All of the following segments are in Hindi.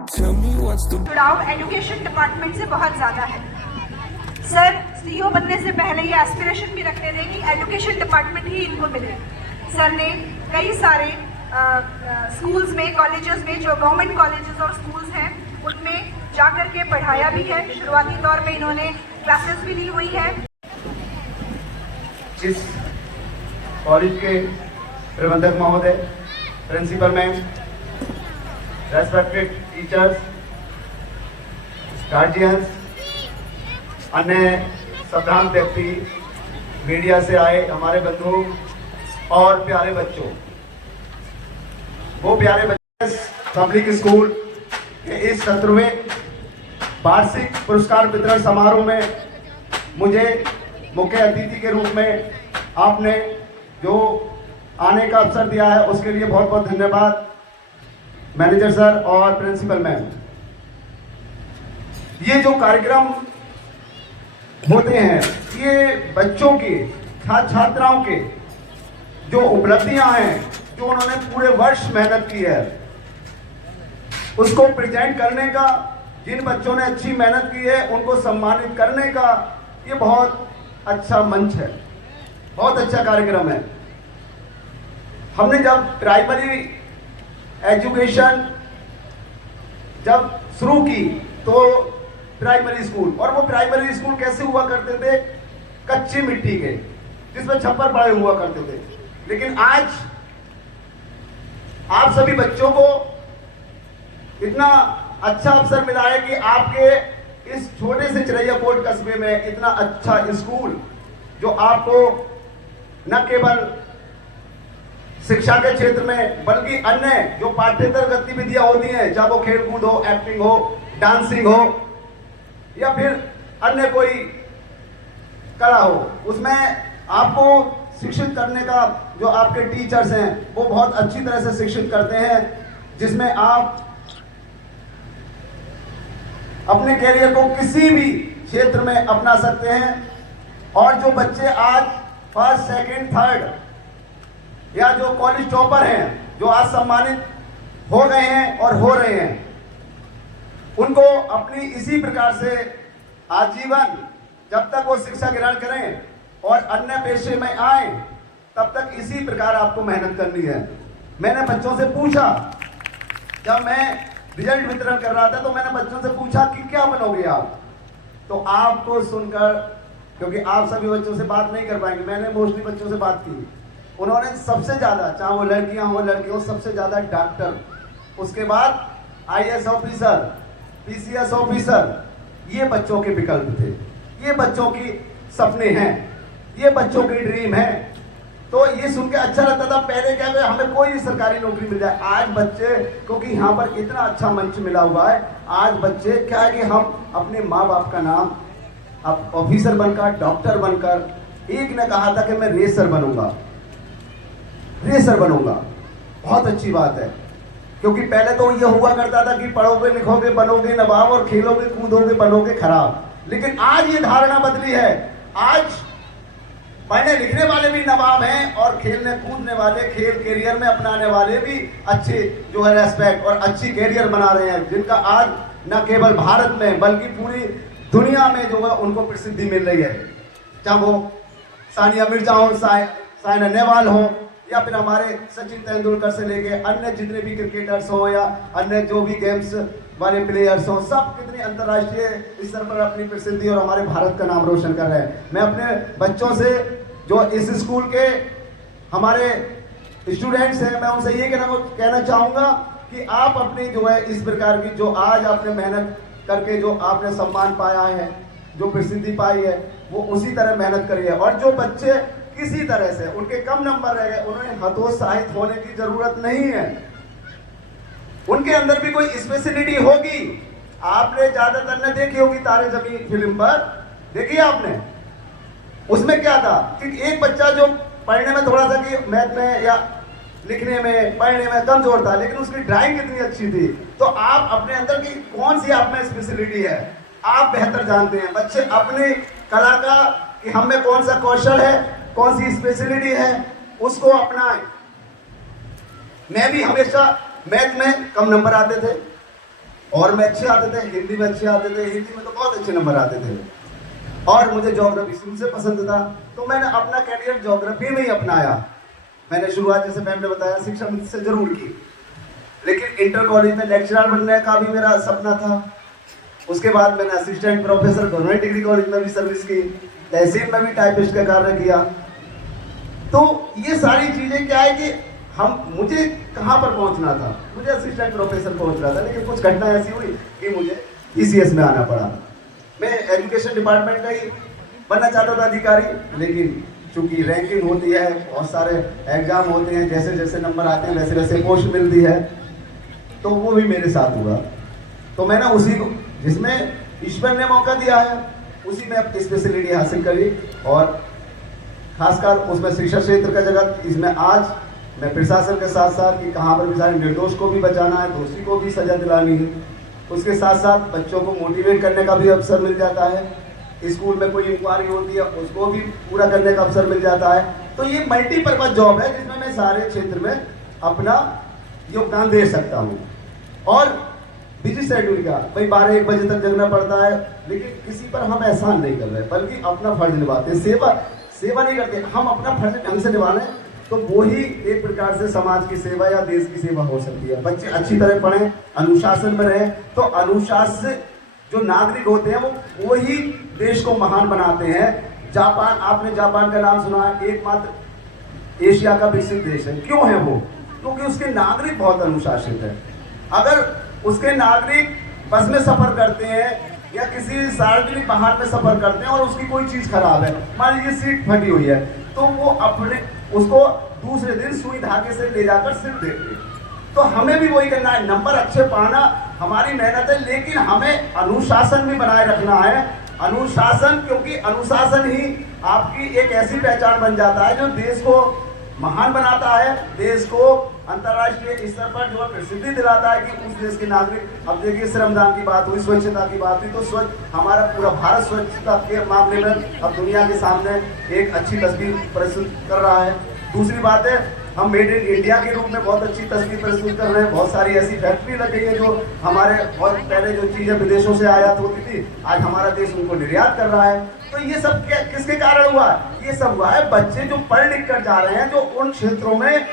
जुड़ाव एजुकेशन डिपार्टमेंट से बहुत ज़्यादा है। सर सीईओ बनने से पहले ये एस्पिरेशन भी रखते थे कि एजुकेशन डिपार्टमेंट ही इनको मिले। सर ने कई सारे स्कूल्स में, कॉलेजेस में, जो गवर्नमेंट कॉलेजेस और स्कूल्स हैं उनमें जाकर के पढ़ाया भी है। शुरुआती दौर में इन्होंने क्लासेस भी ली हुई है। इस कॉलेज के प्रबंधक महोदय, principal ma'am, respected teachers, guardians, अन्य श्रद्धांत व्यक्ति, मीडिया से आए हमारे बंधु और प्यारे बच्चों, वो प्यारे बच्चे पब्लिक स्कूल के इस 17वें वार्षिक पुरस्कार वितरण समारोह में मुझे मुख्य अतिथि के रूप में आपने जो आने का अवसर दिया है उसके लिए बहुत बहुत धन्यवाद मैनेजर सर और प्रिंसिपल मैम। ये जो कार्यक्रम होते हैं ये बच्चों के, छात्राओं के जो उपलब्धियां हैं, जो उन्होंने पूरे वर्ष मेहनत की है, उसको प्रेजेंट करने का, जिन बच्चों ने अच्छी मेहनत की है उनको सम्मानित करने का ये बहुत अच्छा मंच है, बहुत अच्छा कार्यक्रम है। हमने जब प्राइमरी एजुकेशन जब शुरू की तो प्राइमरी स्कूल, और वो प्राइमरी स्कूल कैसे हुआ करते थे? कच्ची मिट्टी के, जिसमें छप्पर पड़े हुआ करते थे। लेकिन आज आप सभी बच्चों को इतना अच्छा अवसर मिला है कि आपके इस छोटे से चिरैयाकोट कस्बे में इतना अच्छा स्कूल जो आपको न केवल शिक्षा के क्षेत्र में बल्कि अन्य जो पाठ्येतर गतिविधियां होती हैं, चाहे वो खेल कूद हो, एक्टिंग हो, डांसिंग हो या फिर अन्य कोई कला हो, उसमें आपको शिक्षित करने का जो आपके टीचर्स हैं वो बहुत अच्छी तरह से शिक्षित करते हैं, जिसमें आप अपने कैरियर को किसी भी क्षेत्र में अपना सकते हैं। और जो बच्चे आज फर्स्ट, सेकंड, थर्ड या जो कॉलेज टॉपर हैं, जो आज सम्मानित हो गए हैं और हो रहे हैं, उनको अपनी इसी प्रकार से आजीवन जब तक वो शिक्षा ग्रहण करें और अन्य पेशे में आए तब तक इसी प्रकार आपको मेहनत करनी है। मैंने बच्चों से पूछा, जब मैं रिजल्ट वितरण कर रहा था तो मैंने बच्चों से पूछा कि क्या बनोगे आप? तो आपको सुनकर, क्योंकि आप सभी बच्चों से बात नहीं कर पाएंगे, मैंने मोस्टली बच्चों से बात की, उन्होंने सबसे ज्यादा, चाहे वो लड़कियां हो लड़के हो, सबसे ज्यादा डॉक्टर, उसके बाद आईएएस ऑफिसर, पीसीएस ऑफिसर, ये बच्चों के विकल्प थे, ये बच्चों की सपने हैं, ये बच्चों की ड्रीम है। तो ये सुन के अच्छा लगता था। पहले क्या है, हमें कोई भी सरकारी नौकरी मिल जाए। आज बच्चे, क्योंकि यहाँ पर इतना अच्छा मंच मिला हुआ है, आज बच्चे क्या है कि हम अपने माँ बाप का नाम अब ऑफिसर बनकर, डॉक्टर बनकर, एक ने कहा था कि मैं रेसर बनूंगा, रेसर बनूंगा। बहुत अच्छी बात है, क्योंकि पहले तो ये हुआ करता था कि पढ़ोगे लिखोगे बनोगे नवाब और खेलोगे कूदोगे बनोगे खराब। लेकिन आज ये धारणा बदली है। आज पढ़ने लिखने वाले भी नवाब हैं और खेलने कूदने वाले, खेल कैरियर में अपनाने वाले भी अच्छे जो है रेस्पेक्ट और अच्छी कैरियर बना रहे हैं, जिनका आज न केवल भारत में बल्कि पूरी दुनिया में जो है उनको प्रसिद्धि मिल रही है। चाहे वो सानिया मिर्जा हो, साइना नेहवाल हो, या फिर हमारे सचिन तेंदुलकर से लेके अन्य जितने भी क्रिकेटर्स हो या अन्य जो भी गेम्स वाले प्लेयर्स हो, सब कितने अंतर्राष्ट्रीय स्तर पर अपनी प्रसिद्धि और हमारे भारत का नाम रोशन कर रहे हैं। मैं अपने बच्चों से जो इस स्कूल के हमारे स्टूडेंट्स हैं, मैं उनसे ये कहना चाहूँगा कि आप अपनी जो है इस प्रकार की जो आज आपने मेहनत करके जो आपने सम्मान पाया है, जो प्रसिद्धि पाई है, वो उसी तरह मेहनत करिए। और जो बच्चे किसी तरह से उनके कम नंबर रह गए, उन्हें हतोत्साहित होने की जरूरत नहीं है। उनके अंदर भी कोई स्पेशलिटी होगी। आपने ज्यादातर ने देखी होगी तारे जमीन फिल्म पर, देखी आपने? उसमें क्या था कि एक बच्चा जो पढ़ने में थोड़ा सा कि मैथ में या लिखने में पढ़ने में कमजोर था, लेकिन उसकी ड्राइंग कितनी अच्छी थी। तो आप अपने अंदर की कौन सी आप में स्पेशलिटी है आप बेहतर जानते हैं। बच्चे अपनी कला का कि हम में कौन सा कौशल है, कौन सी स्पेशलिटी है, उसको अपनाएं। मैं भी हमेशा मैथ में कम नंबर आते थे, और में अच्छे आते थे, हिंदी में अच्छे आते थे, हिंदी में तो बहुत अच्छे नंबर आते थे। और मुझे ज्योग्राफी शुरू से पसंद था, तो मैंने अपना कैरियर ज्योग्राफी में ही अपनाया। मैंने शुरुआत, जैसे मैम ने बताया, शिक्षा मित्र से जरूर की, लेकिन इंटर कॉलेज में लेक्चरर बनने का भी मेरा सपना था। उसके बाद मैंने assistant professor government degree college में भी सर्विस की, तहसील में भी टाइपिस्ट का कार्य किया। तो ये सारी चीजें क्या है कि मुझे कहाँ पर पहुंचना था, मुझे असिस्टेंट प्रोफेसर पहुंचना था, लेकिन कुछ घटना ऐसी हुई कि मुझे ईसीएस में आना पड़ा। मैं एजुकेशन डिपार्टमेंट का ही बनना चाहता था अधिकारी, लेकिन चूंकि रैंकिंग होती है, बहुत सारे एग्जाम होते हैं, जैसे जैसे नंबर आते हैं वैसे वैसे पोस्ट मिलती है, तो वो भी मेरे साथ हुआ। तो मैंने उसी को, जिसमें ईश्वर ने मौका दिया है, उसी में अपनी स्पेशलिटी हासिल करी, और खासकर उसमें शिक्षा क्षेत्र का जगत, इसमें आज मैं प्रशासन के साथ साथ कि कहाँ पर भी सारे निर्दोष को भी बचाना है, दोषी को भी सजा दिलानी है, उसके साथ साथ बच्चों को मोटिवेट करने का भी अवसर मिल जाता है। स्कूल में कोई इंक्वायरी होती है उसको भी पूरा करने का अवसर मिल जाता है। तो ये मल्टीपर्पज जॉब है जिसमें मैं सारे क्षेत्र में अपना योगदान दे सकता हूँ। और बिजी शेड्यूल का भाई 12-1 बजे तक जगना पड़ता है, लेकिन किसी पर हम एहसान नहीं कर रहे, बल्कि अपना फर्ज निभाते हैं। सेवा नहीं करते, हम अपना फर्ज ढंग से निभा रहे हैं, तो वो ही एक प्रकार से समाज की सेवा या देश की सेवा हो सकती है। बच्चे अच्छी तरह पढ़ें, अनुशासन में रहें, तो अनुशासित जो नागरिक होते हैं वो ही देश को महान बनाते हैं। जापान, आपने जापान का नाम सुना है, एकमात्र एशिया का विकसित देश है। क्यों है वो? क्योंकि उसके नागरिक बहुत अनुशासित है। अगर उसके नागरिक बस में सफर करते हैं या किसी सार्वजनिक वाहन में सफर करते हैं और उसकी कोई चीज खराब है, मान लीजिए सीट फटी हुई है, तो वो उसको दूसरे दिन सुई धागे से ले जाकर सिल देते हैं। तो हमें भी वही करना है, नंबर अच्छे पाना हमारी मेहनत है, लेकिन हमें अनुशासन भी बनाए रखना है। अनुशासन, क्योंकि अनुशासन ही आपकी एक ऐसी पहचान बन जाता है जो देश को महान बनाता है, देश को अंतर्राष्ट्रीय स्तर पर जो प्रसिद्धि दिलाता है कि उस देश के नागरिक। अब देखिए, श्रमदान की बात हुई, स्वच्छता की बात हुई, तो स्वच्छ हमारा पूरा भारत स्वच्छता के मामले में अब दुनिया के सामने एक अच्छी तस्वीर प्रस्तुत कर रहा है। दूसरी बात है, हम मेड इन इंडिया के रूप में बहुत अच्छी तस्वीर प्रस्तुत कर रहे हैं। बहुत सारी ऐसी फैक्ट्री लग गई है जो हमारे बहुत पहले जो चीजें विदेशों से आयात होती थी, आज हमारा देश उनको निर्यात कर रहा है। तो ये सब किसके कारण हुआ? ये सब हुआ है बच्चे जो पढ़ लिख कर जा रहे हैं, जो उन क्षेत्रों में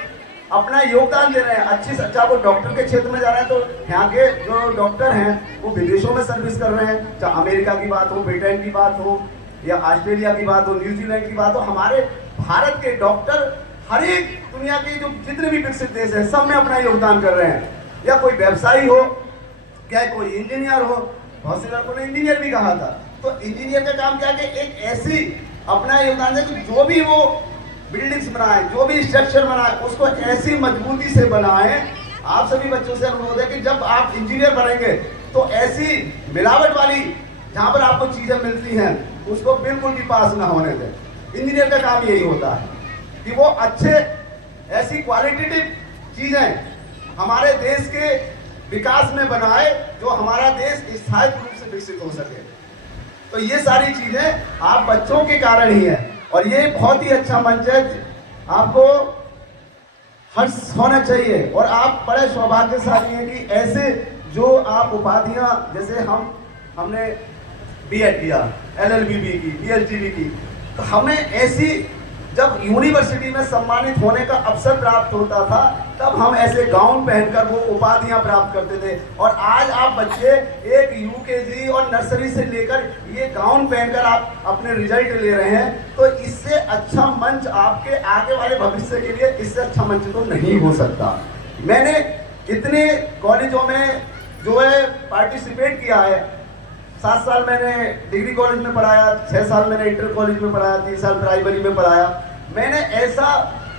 अपना योगदान दे रहे हैं। अच्छी अच्छा वो डॉक्टर के क्षेत्र में जा रहे हैं, तो यहाँ के जो डॉक्टर हैं वो विदेशों में सर्विस कर रहे हैं। चाहे अमेरिका की बात हो, ब्रिटेन की बात हो, या ऑस्ट्रेलिया की बात हो, न्यूजीलैंड की बात हो, हमारे भारत के डॉक्टर हर एक दुनिया के जो जितने भी विकसित देश हैं सब में अपना योगदान कर रहे हैं। या कोई व्यवसायी हो, क्या कोई इंजीनियर हो, बहुत से लड़कों ने इंजीनियर भी कहा था। तो इंजीनियर का काम क्या है कि एक ऐसी अपना योगदान है कि जो भी वो बिल्डिंग्स बनाए, जो भी स्ट्रक्चर बनाए, उसको ऐसी मजबूती से बनाए। आप सभी बच्चों से अनुरोध है कि जब आप इंजीनियर बनेंगे तो ऐसी मिलावट वाली जहां पर आपको चीजें मिलती हैं उसको बिल्कुल भी पास ना होने दें। इंजीनियर का काम यही होता है कि वो अच्छे ऐसी क्वालिटेटिव चीजें हमारे देश के विकास में बनाए जो हमारा देश स्थायी रूप से विकसित हो सके। तो ये सारी चीजें आप बच्चों के कारण ही है, और ये बहुत ही अच्छा मंच है। आपको हर्ष होना चाहिए, और आप बड़े सौभाग्यशाली हैं कि ऐसे जो आप उपाधियां, जैसे हमने बीएड किया, एलएलबी भी की, पीएचडी भी की, तो हमें ऐसी जब यूनिवर्सिटी में सम्मानित होने का अवसर प्राप्त होता था तब हम ऐसे गाउन पहनकर वो उपाधियां प्राप्त करते थे। और आज आप बच्चे एक यूकेजी और नर्सरी से लेकर ये गाउन पहनकर आप अपने रिजल्ट ले रहे हैं, तो इससे अच्छा मंच आपके आगे वाले भविष्य के लिए, इससे अच्छा मंच तो नहीं हो सकता। मैंने इतने कॉलेजों में जो है पार्टिसिपेट किया है। 7 साल मैंने डिग्री कॉलेज में पढ़ाया, 6 साल मैंने इंटर कॉलेज में पढ़ाया, 3 साल प्राइमरी में पढ़ाया। मैंने ऐसा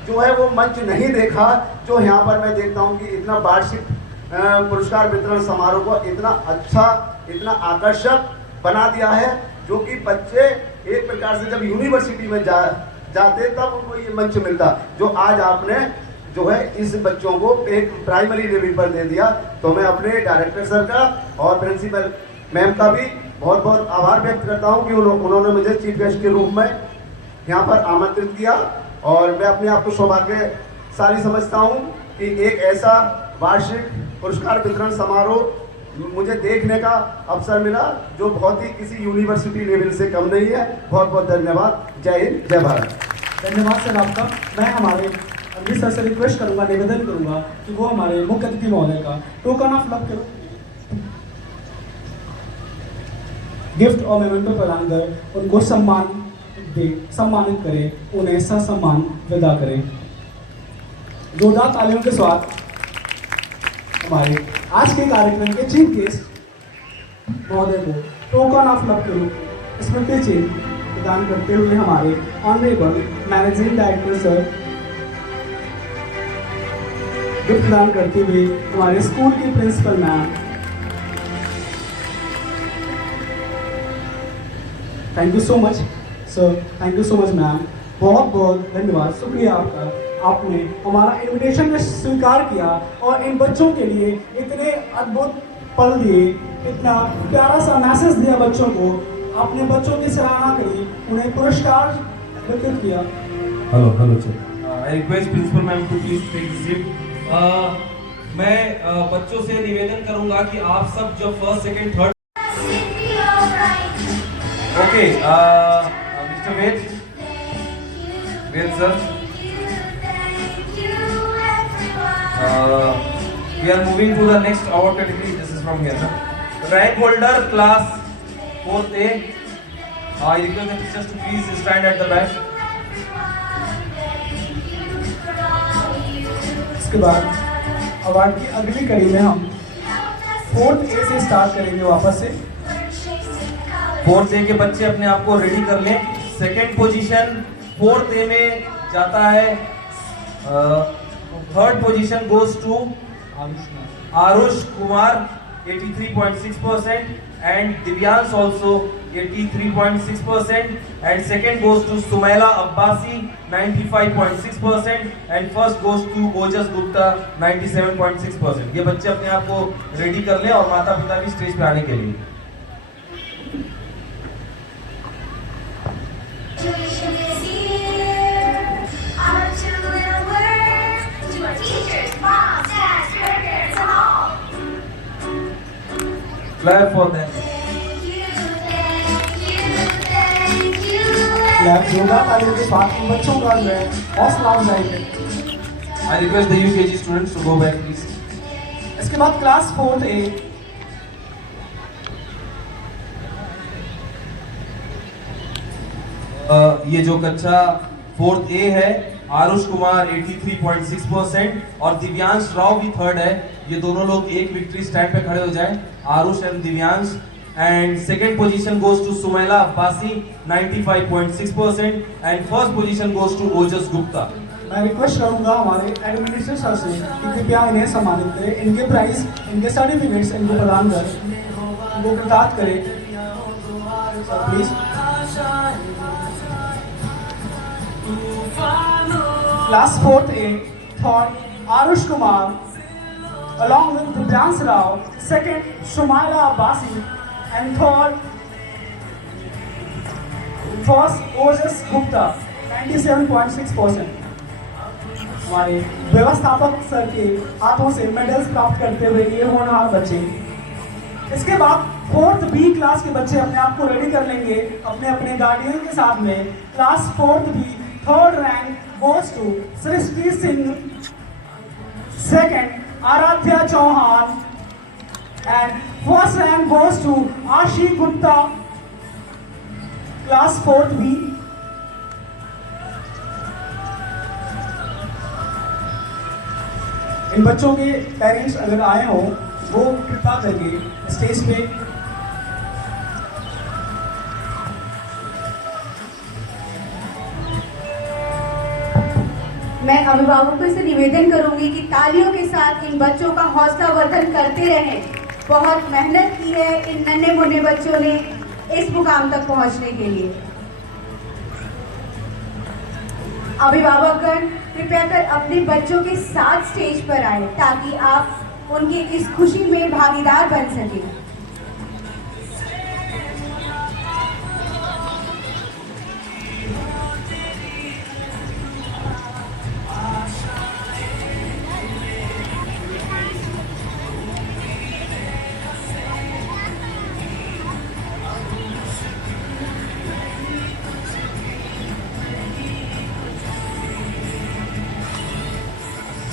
जो है वो मंच नहीं देखा जो यहाँ पर मैं देखता हूँ कि इतना वार्षिक पुरस्कार वितरण समारोह को इतना अच्छा, इतना आकर्षक बना दिया है, जो कि बच्चे एक प्रकार से जब यूनिवर्सिटी में जाते तब उनको ये मंच मिलता, जो आज आपने जो है इस बच्चों को एक प्राइमरी लेवल पर दे दिया। तो मैं अपने डायरेक्टर सर का और प्रिंसिपल मैम का भी बहुत बहुत आभार व्यक्त करता हूं कि उन्होंने मुझे चीफ गेस्ट के रूप में यहाँ पर आमंत्रित किया, और मैं अपने आप को सौभाग्यशाली समझता हूं कि एक ऐसा वार्षिक पुरस्कार वितरण समारोह मुझे देखने का अवसर मिला, जो बहुत ही किसी यूनिवर्सिटी लेवल से कम नहीं है। बहुत बहुत धन्यवाद। जय हिंद, जय भारत। धन्यवाद सर आपका। मैं हमारे अमृत सर से रिक्वेस्ट करूंगा, निवेदन करूंगा कि वो हमारे मुख्य अतिथि महोदय का टोकन ऑफ लव के गिफ्ट और मेमेंटो प्रदान कर उनको सम्मानित करें, उन्हें ससम्मान विदा करें। जोरदार तालियों के साथ हमारे आज के कार्यक्रम के चीफ गेस्ट महोदय को टोकन ऑफ लव के रूप स्मृति चिन्ह प्रदान करते हुए हमारे honourable managing director sir gift प्रदान करते हुए हमारे स्कूल की principal ma'am, thank you so much sir, thank you so much ma'am, बहुत बहुत धन्यवाद, शुक्रिया आपका। आपने हमारा इनविटेशन स्वीकार किया और इन बच्चों के लिए इतने अद्भुत पल दिए, इतना प्यारा सा मैसेज दिया बच्चों को। आपने बच्चों की सराहना करी, उन्हें पुरस्कार वितरित किया। Hello sir, I request principal ma'am to please take the seat. मैं बच्चों से निवेदन करूंगा कि आप सब जो first second third okay mister Ved sir, we are moving to the next award category. This is from here, sir. Rank holder class 4th A. I request the teachers to please stand at the back. इसके बाद अवार्ड की अगली कड़ी में हम 4th A से स्टार्ट करेंगे वापस से। 4th A के बच्चे अपने आप को रेडी कर लें। सेकेंड पोजीशन 4th A में जाता है। Third position goes to Aarush Kumar 83.6% and Divyansh also 83.6% and second goes to Sumaila Abbasi 95.6% and first goes to Ojas Gupta 97.6%। ये बच्चे अपने आप को रेडी कर लें और माता पिता भी स्टेज पे आने के लिए। Clap for them. जोरदार तालियों के साथ इन बच्चों का जो है हौसला अफजाई है। I request the UKG students to go back, please. इसके बाद क्लास 4th A ये जो कक्षा 4th A है, आरुष कुमार 83.6% और दिव्यांश राव भी थर्ड है। ये दोनों लोग एक विक्ट्री स्टैंड पे खड़े हो जाएं, Aarush and Divyansh. And second position goes to Sumaila Abbasi 95.6% and first position goes to Ojas Gupta. मैं रिक्वेस्ट करूंगा हमारे एडमिनिस्ट्रेटर सर से कि कृपया इन्हें सम्मानित करें, इनके प्राइज, इनके सर्टिफिकेट्स इनको प्रदान करें, इनको कृतार्थ करें sir please. Class 4th A third Aarush Kumar along with Divyansh Rao, second Sumaila Abbasi and third first Ojas Gupta 97.6%। हमारे व्यवस्थापक सर के हाथों से मेडल्स प्राप्त करते हुए ये होनहार बच्चे। इसके बाद 4th B क्लास के बच्चे अपने आप को रेडी कर लेंगे अपने अपने गार्डियन के साथ में। Class 4th B third rank goes to Srishti Singh, second Aradhya Chauhan and first rank goes to आशी गुप्ता, class 4th B। इन बच्चों के पेरेंट्स अगर आए हो वो कृपा करके स्टेज पे मैं अभिभावकों से निवेदन करूंगी कि तालियों के साथ इन बच्चों का हौसला वर्धन करते रहें। बहुत मेहनत की है इन नन्हे मुन्ने बच्चों ने इस मुकाम तक पहुंचने के लिए। अभिभावकगण कृपया कर अपने बच्चों के साथ स्टेज पर आए ताकि आप उनकी इस खुशी में भागीदार बन सकें।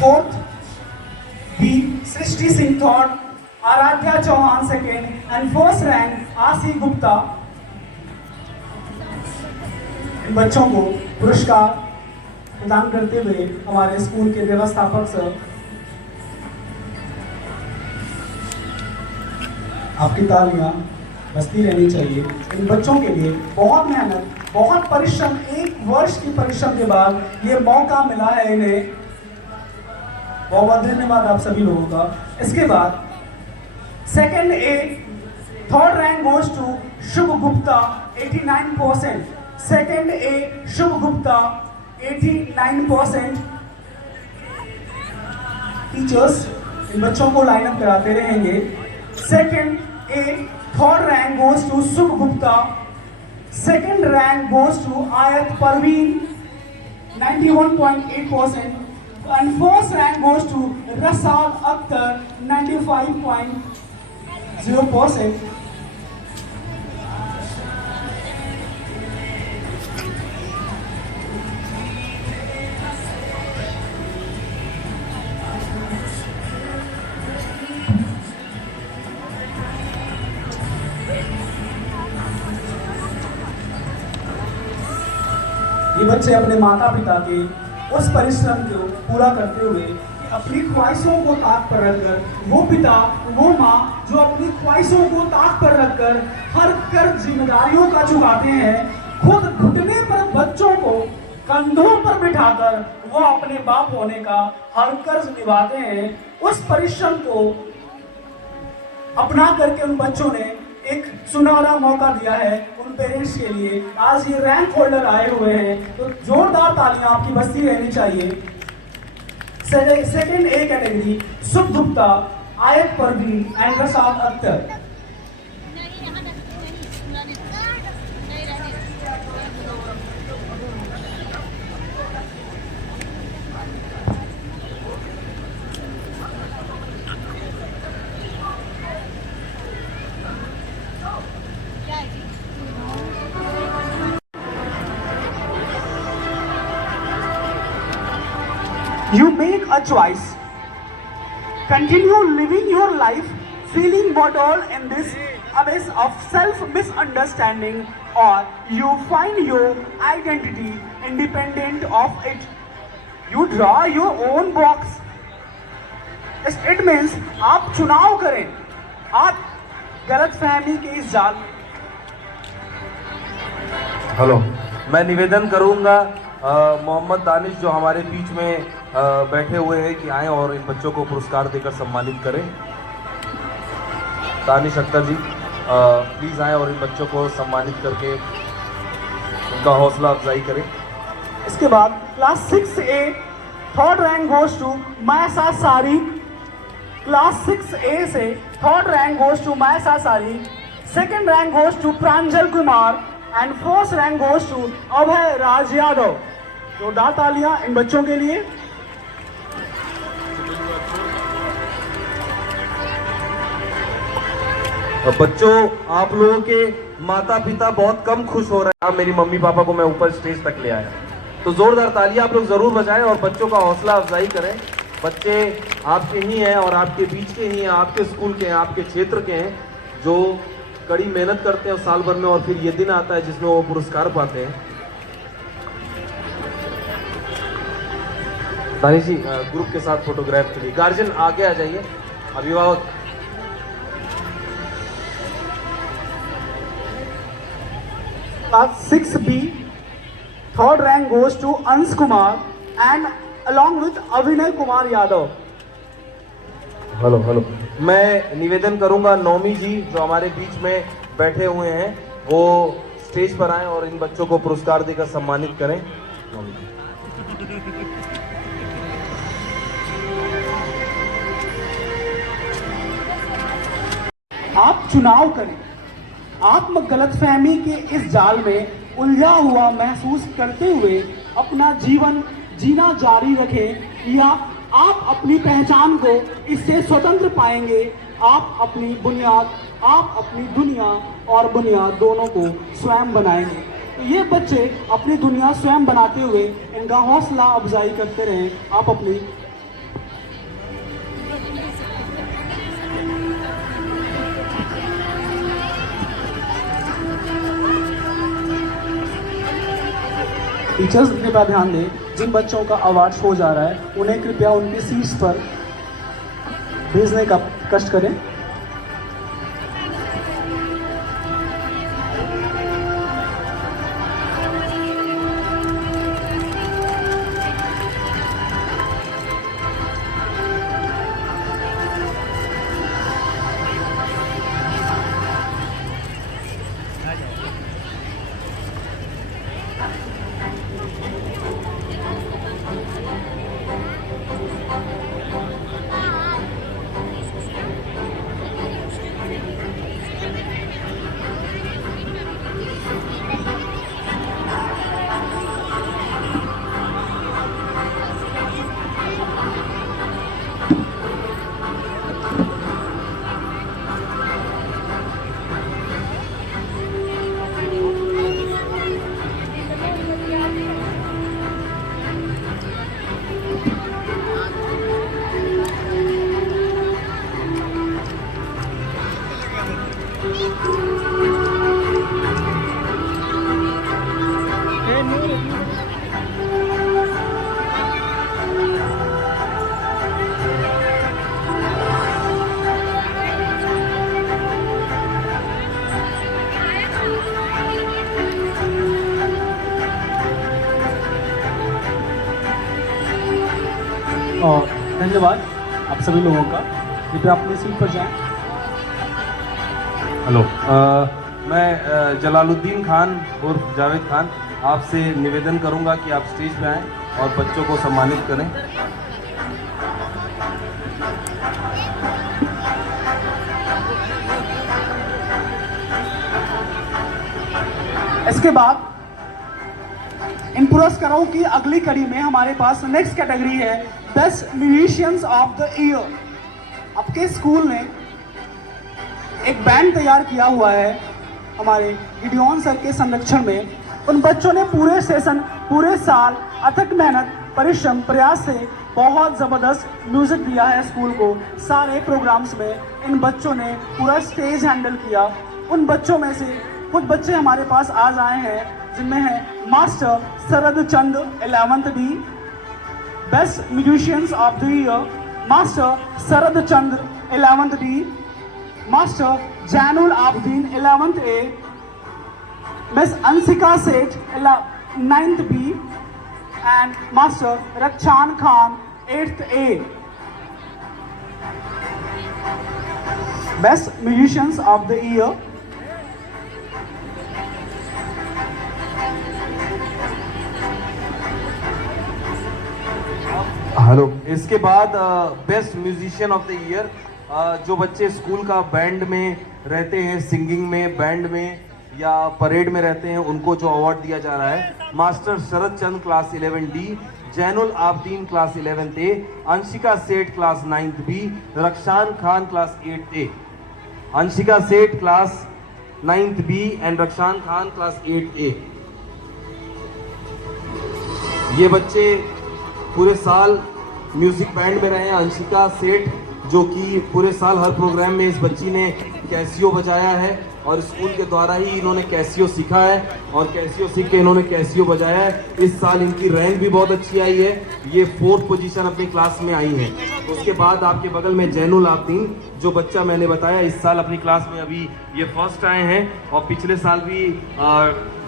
4th B Srishti Singh 3rd, Aradhya Chauhan 2nd, and 1st rank Asi Gupta. इन बच्चों को पुरस्कार प्रदान करते हुए हमारे स्कूल के व्यवस्थापक सर, आपकी तालियां बजती रहनी चाहिए। इन बच्चों के लिए बहुत मेहनत, बहुत परिश्रम, 1 वर्ष की परिश्रम के बाद ये मौका मिला है इन्हें। बहुत बहुत धन्यवाद आप सभी लोगों का। इसके बाद 2nd A 3rd rank goes to Shubh Gupta 89%। 2nd A Shubh Gupta 89%। Teachers इन बच्चों को लाइन अप कराते रहेंगे। 2nd A 3rd rank goes to Shubh Gupta. 2nd rank goes to Ayat Parveen 91.8%, and 1st rank goes to Rasal Akhtar 95.0%. ये बच्चे अपने माता पिता के उस परिश्रम को पूरा करते हुए कि अपनी ख्वाहिशों को ताक पर रखकर, वो पिता वो माँ जो अपनी ख्वाहिशों को ताक पर रखकर हर कर जिम्मेदारियों का चुकाते हैं, खुद घुटने पर बच्चों को कंधों पर बिठाकर वो अपने बाप होने का हर कर्ज निभाते हैं। उस परिश्रम को अपना करके उन बच्चों ने एक सुनहरा मौका दिया है उन पेरेंट्स के लिए। आज ये रैंक होल्डर आए हुए हैं, तो जोरदार तालियां आपकी बजती रहनी चाहिए। 2nd A category Shubh Gupta, Ayat Parveen and Rasad Akhtar. You make a choice. Continue living your life feeling bottled in this abyss of self-misunderstanding, or you find your identity independent of it. You draw your own box. It means आप चुनाव करें, आप गलतफहमी के इस जाल। हेलो, मैं निवेदन करूंगा मोहम्मद दानिश जो हमारे बीच में बैठे हुए हैं कि आएँ और इन बच्चों को पुरस्कार देकर सम्मानित करें। दानिश अख्तर जी प्लीज़ आएँ और इन बच्चों को सम्मानित करके उनका हौसला अफजाई करें। इसके बाद class 6A 3rd rank goes to Maysa सारी। क्लास 6A से 3rd rank goes to Maysa Sari. 2nd rank goes to Pranjal Kumar and 1st rank goes to Abhay Raj Yadav. जोरदार तालियां इन बच्चों के लिए। बच्चों, आप लोगों के माता पिता बहुत कम खुश हो रहे हैं। मेरी मम्मी पापा को मैं ऊपर स्टेज तक ले आया, तो जोरदार तालियां आप लोग जरूर बजाएं और बच्चों का हौसला अफजाई करें। बच्चे आपके ही हैं और आपके बीच के ही हैं, आपके स्कूल के हैं, आपके क्षेत्र के हैं, जो कड़ी मेहनत करते हैं साल भर में, और फिर ये दिन आता है जिसमें वो पुरस्कार पाते हैं। दानिश जी ग्रुप के साथ फोटोग्राफ के लिए गार्जियन आगे आ जाइए, अभिभावक। Class 6B 3rd rank goes to अंश कुमार एंड along with अभिनय कुमार यादव। हेलो हेलो, मैं निवेदन करूंगा नौमी जी जो हमारे बीच में बैठे हुए हैं वो स्टेज पर आएं और इन बच्चों को पुरस्कार देकर सम्मानित करें। नौमी जी। आप चुनाव करें। आत्म गलतफहमी के इस जाल में उलझा हुआ महसूस करते हुए अपना जीवन जीना जारी रखें, या आप अपनी पहचान को इससे स्वतंत्र पाएंगे। आप अपनी बुनियाद, आप अपनी दुनिया और बुनियाद दोनों को स्वयं बनाएंगे। ये बच्चे अपनी दुनिया स्वयं बनाते हुए इनका हौसला अफजाई करते रहें। आप अपनी टीचर्स कृपया ध्यान दें, जिन बच्चों का अवार्ड हो जा रहा है उन्हें कृपया उनके सीट्स पर भेजने का कष्ट करें। और धन्यवाद आप सभी लोगों का। कृपया अपनी सीट पर जाएं। हेलो, मैं जलालुद्दीन खान उर्फ जावेद खान आपसे निवेदन करूंगा कि आप स्टेज पे आएं और बच्चों को सम्मानित करें। इसके बाद इन पुरस्कारों की अगली कड़ी में हमारे पास नेक्स्ट कैटेगरी है best musicians of the year. आपके स्कूल ने एक बैंड तैयार किया हुआ है हमारे गिडियोन सर के संरक्षण में। उन बच्चों ने पूरे सेशन, पूरे साल अथक मेहनत, परिश्रम, प्रयास से बहुत ज़बरदस्त म्यूज़िक दिया है स्कूल को। सारे प्रोग्राम्स में इन बच्चों ने पूरा स्टेज हैंडल किया। उन बच्चों में से कुछ बच्चे हमारे पास आज आए हैं जिनमें है master Sharad Chand 11th D, best musicians of the year master Sharad Chand 11th D, master Zainul Abdeen 11th A, miss Anshika Seth 9th B and master Rakshan Khan 8th A। Best musicians of the year. Hello, इसके बाद best musician of the year जो बच्चे स्कूल का बैंड में रहते हैं, सिंगिंग में, बैंड में या परेड में रहते हैं, उनको जो अवार्ड दिया जा रहा है master Sharad Chand class 11D, Zainul Abdeen class 11th A, Anshika Seth class 9th B, Rakshan Khan class 8th A। Anshika Seth class 9th B and Rakshan Khan class 8th A। ये बच्चे पूरे साल म्यूजिक बैंड में रहे हैं। अंशिका सेठ जो कि पूरे साल हर प्रोग्राम में इस बच्ची ने कैसियो बजाया है और स्कूल के द्वारा ही इन्होंने कैसियो सीखा है और कैसियो सीख के इन्होंने कैसियो बजाया है। इस साल इनकी रैंक भी बहुत अच्छी आई है, ये 4th पोजीशन अपनी क्लास में आई है। उसके बाद आपके बगल में जैनुल आबदीन जो बच्चा मैंने बताया इस साल अपनी क्लास में अभी ये फर्स्ट आए हैं और पिछले साल भी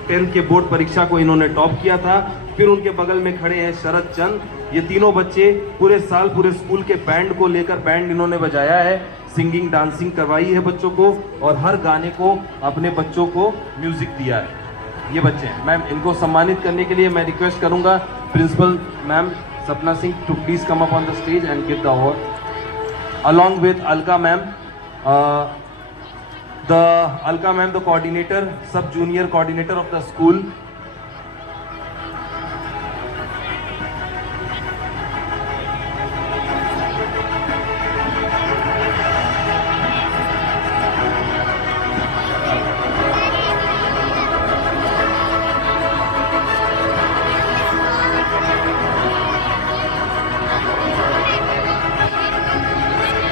10th के बोर्ड परीक्षा को इन्होंने टॉप किया था। फिर उनके बगल में खड़े हैं शरद चंद। ये तीनों बच्चे पूरे साल पूरे स्कूल के बैंड को लेकर बैंड इन्होंने बजाया है, सिंगिंग डांसिंग करवाई है बच्चों को और हर गाने को अपने बच्चों को म्यूजिक दिया है। ये बच्चे हैं मैम, इनको सम्मानित करने के लिए मैं रिक्वेस्ट करूंगा principal ma'am Sapna Singh to please come up on the stage and give the award along with Alka ma'am, Alka ma'am, the coordinator, sub junior coordinator of the school.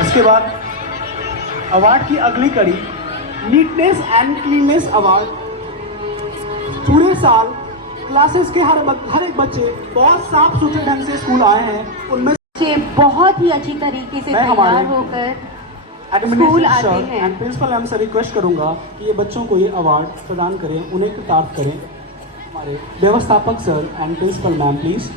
इसके बाद अवार्ड की अगली कड़ी नीटनेस एंड क्लीननेस अवार्ड। पूरे साल क्लासेस के हर एक बच्चे बहुत साफ सुथरे ढंग से स्कूल आए हैं। उनमें बच्चे बहुत ही अच्छी तरीके से तैयार होकर स्कूल आते हैं। एंड प्रिंसिपल मैम से रिक्वेस्ट करूंगा कि ये बच्चों को ये अवार्ड प्रदान करें, उन्हें कृतार्थ करें। हमारे व्यवस्थापक sir and principal ma'am please.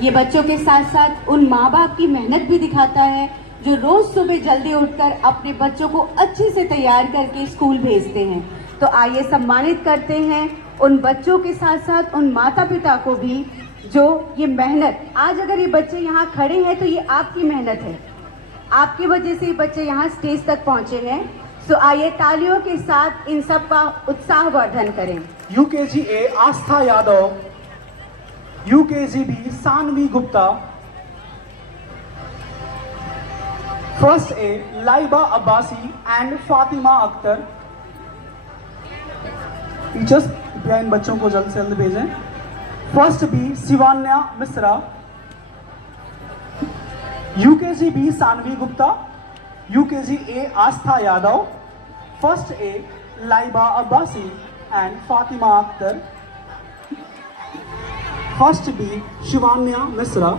ये बच्चों के साथ साथ उन माँ बाप की मेहनत भी दिखाता है जो रोज सुबह जल्दी उठकर अपने बच्चों को अच्छे से तैयार करके स्कूल भेजते हैं। तो आइए सम्मानित करते हैं उन बच्चों के साथ साथ उन माता पिता को भी जो ये मेहनत, आज अगर ये बच्चे यहाँ खड़े हैं तो ये आपकी मेहनत है, आपकी वजह से ये बच्चे यहाँ स्टेज तक पहुँचे हैं। तो आइए तालियों के साथ इन सब का उत्साहवर्धन करें। UKG A Aastha Yadav, UKG B Saanvi Gupta, first A Laiba Abbasi and Fatima Akhtar. Teachers कृपया इन बच्चों को जल्द से जल्द भेजें। First B Shivanya Mishra, UKG B Saanvi Gupta, UKG A Aastha Yadav, first A Laiba Abbasi and Fatima Akhtar, first B Shivanya Mishra.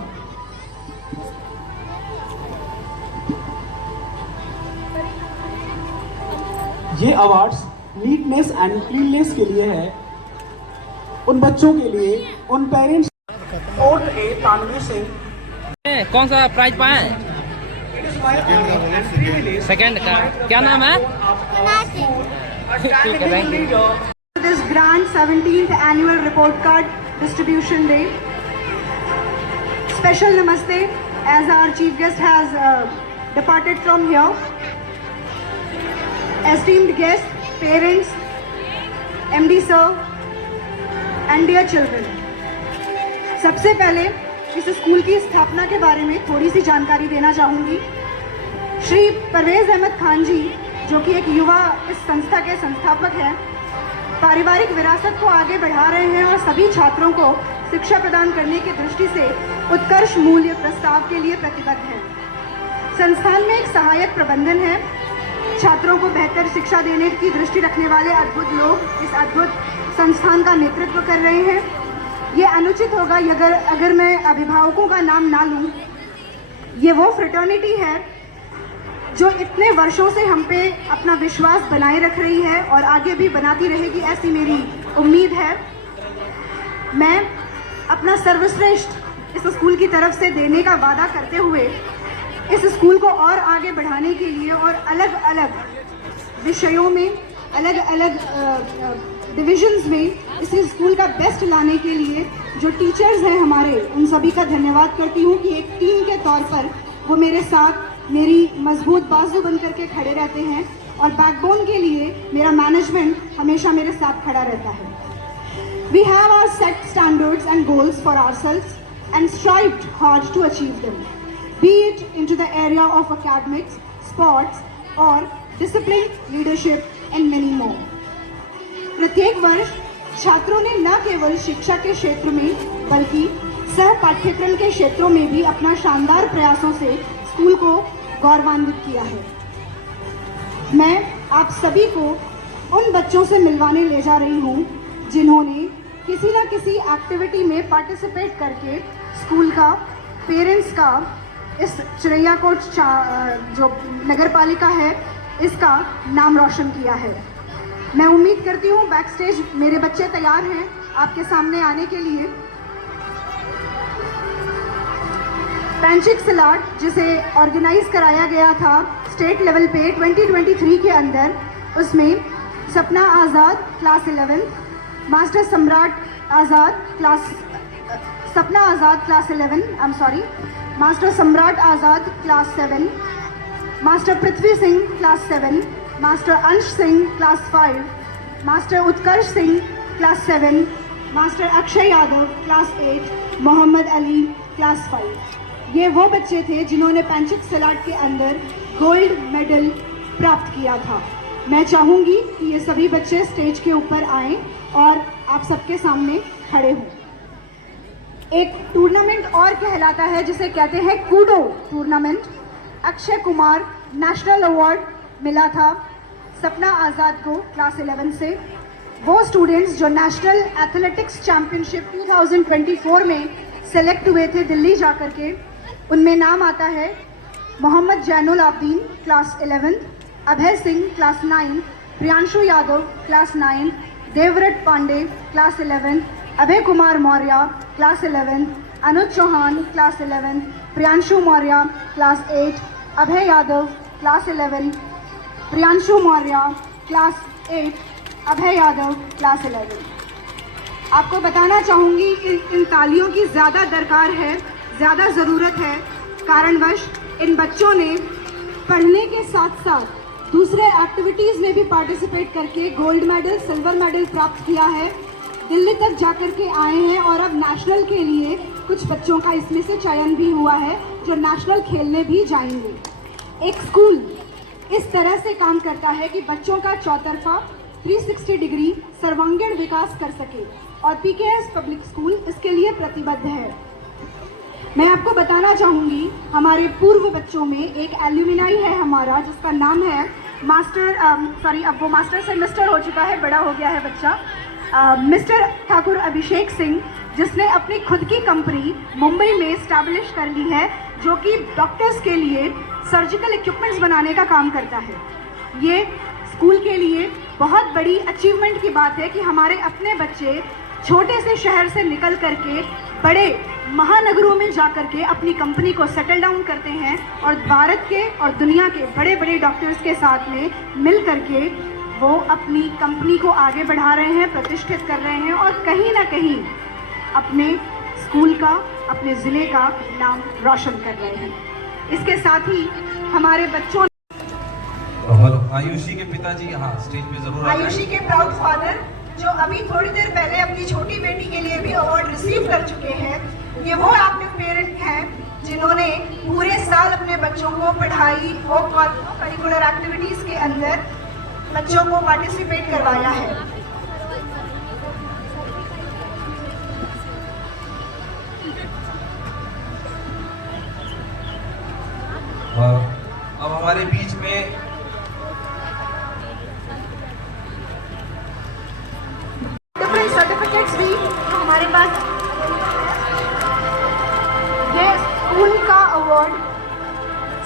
ये अवार्ड्स नीटनेस एंड क्लीननेस के लिए है, उन बच्चों के लिए, उन पेरेंट्स। फोर्थ ए तानवीर सिंह, कौन सा प्राइज पाए? सेकंड का क्या नाम है? ठीक है, thank you. This grand 17th annual report card distribution day. Special namaste as our chief guest has departed from here. Esteemed guests, parents, MD sir and dear children. सबसे पहले इस स्कूल की स्थापना के बारे में थोड़ी सी जानकारी देना चाहूँगी। श्री परवेज अहमद खान जी, जो कि एक युवा इस संस्था के संस्थापक हैं, पारिवारिक विरासत को आगे बढ़ा रहे हैं और सभी छात्रों को शिक्षा प्रदान करने की दृष्टि से उत्कर्ष मूल्य प्रस्ताव के लिए प्रतिबद्ध हैं। संस्थान में एक सहायक प्रबंधन है। छात्रों को बेहतर शिक्षा देने की दृष्टि रखने वाले अद्भुत लोग इस अद्भुत संस्थान का नेतृत्व कर रहे हैं। ये अनुचित होगा अगर मैं अभिभावकों का नाम ना लूं। ये वो फ्रेटर्निटी है जो इतने वर्षों से हम पे अपना विश्वास बनाए रख रही है और आगे भी बनाती रहेगी, ऐसी मेरी उम्मीद है। मैं अपना सर्वश्रेष्ठ इस स्कूल की तरफ से देने का वादा करते हुए इस स्कूल को और आगे बढ़ाने के लिए और अलग अलग विषयों में, अलग अलग डिविजन्स में इस स्कूल का बेस्ट लाने के लिए जो टीचर्स हैं हमारे, उन सभी का धन्यवाद करती हूँ कि एक टीम के तौर पर वो मेरे साथ मेरी मजबूत बाजू बन करके खड़े रहते हैं और बैकबोन के लिए मेरा मैनेजमेंट हमेशा मेरे साथ खड़ा रहता है। We have our set standards and goals for ourselves and strived hard to achieve them, be it into the area of academics, sports or discipline, leadership and many more. प्रत्येक वर्ष छात्रों ने न केवल शिक्षा के क्षेत्र में बल्कि सह पाठ्यक्रम के क्षेत्रों में भी अपना शानदार प्रयासों से स्कूल को गौरवान्वित किया है। मैं आप सभी को उन बच्चों से मिलवाने ले जा रही हूँ जिन्होंने किसी न किसी एक्टिविटी में पार्टिसिपेट करके स्कूल का, पेरेंट्स का, इस चिड़ैयाकोट जो नगर पालिका है इसका नाम रोशन किया है। मैं उम्मीद करती हूँ बैक स्टेज मेरे बच्चे तैयार हैं आपके सामने आने के लिए। पैंचिक सलाड जिसे ऑर्गेनाइज कराया गया था स्टेट लेवल पे 2023 के अंदर, उसमें सपना आज़ाद class 11, master Samrat Azad class 11, master Samrat Azad class 7, master Prithvi Singh class 7, master Ansh Singh class 5, master Utkarsh Singh class 7, master Akshay Yadav class 8, Mohammad Ali class 5। ये वो बच्चे थे जिन्होंने पैंचिक सलाड के अंदर गोल्ड मेडल प्राप्त किया था। मैं चाहूँगी कि ये सभी बच्चे स्टेज के ऊपर आएं और आप सबके सामने खड़े हों। एक टूर्नामेंट और कहलाता है जिसे कहते हैं Koodo tournament. Akshay Kumar national award मिला था सपना आज़ाद को क्लास 11 से। वो स्टूडेंट्स जो नेशनल एथलेटिक्स चैंपियनशिप 2024 में सेलेक्ट हुए थे दिल्ली जाकर के, उनमें नाम आता है Mohammad Zainul Abdeen class 11th, Abhay Singh class 9, Priyanshu Yadav class 9, Devvrat Pandey class 11th, Abhay Kumar Maurya class 11th, Anuj Chauhan class 11th, Priyanshu Maurya class 8, Abhay Yadav class 11, Priyanshu Maurya class 8, Abhay Yadav class 11। आपको बताना चाहूँगी कि इन तालियों की ज़्यादा दरकार है, ज़्यादा ज़रूरत है, कारणवश इन बच्चों ने पढ़ने के साथ साथ दूसरे एक्टिविटीज़ में भी पार्टिसिपेट करके गोल्ड मेडल, सिल्वर मेडल प्राप्त किया है, दिल्ली तक जाकर के आए हैं और अब नेशनल के लिए कुछ बच्चों का इसमें से चयन भी हुआ है जो नेशनल खेलने भी जाएंगे। एक स्कूल इस तरह से काम करता है कि बच्चों का चौतरफा 360 डिग्री सर्वांगीण विकास कर सके और पीकेएस पब्लिक स्कूल इसके लिए प्रतिबद्ध है। मैं आपको बताना चाहूँगी, हमारे पूर्व बच्चों में एक एल्यूमिनाई है हमारा जिसका नाम है अब वो मास्टर से मिस्टर हो चुका है, बड़ा हो गया है बच्चा, मिस्टर ठाकुर अभिषेक सिंह, जिसने अपनी खुद की कंपनी मुंबई में स्टैब्लिश कर ली है जो कि डॉक्टर्स के लिए सर्जिकल इक्विपमेंट्स बनाने का काम करता है। ये स्कूल के लिए बहुत बड़ी अचीवमेंट की बात है कि हमारे अपने बच्चे छोटे से शहर से निकल करके बड़े महानगरों में जा करके अपनी कंपनी को सेटल डाउन करते हैं और भारत के और दुनिया के बड़े बड़े डॉक्टर्स के साथ में मिल करके वो अपनी कंपनी को आगे बढ़ा रहे हैं, प्रतिष्ठित कर रहे हैं और कहीं ना कहीं अपने स्कूल का, अपने ज़िले का नाम रोशन कर रहे हैं। इसके साथ ही हमारे बच्चों आयुषी के पिताजी यहाँ स्टेज पे जरूर आ जाएं। आयुषी के प्राउड फादर जो अभी थोड़ी देर पहले अपनी छोटी बेटी के लिए भी अवार्ड रिसीव कर चुके हैं, ये वो एक्टिव पेरेंट हैं जिन्होंने पूरे साल अपने बच्चों को पढ़ाई और करिकुलर एक्टिविटीज़ के अंदर बच्चों को पार्टिसिपेट करवाया है। अब हमारे बीच में डिफरेंट सर्टिफिकेट्स भी हमारे पास। ये स्कूल का अवार्ड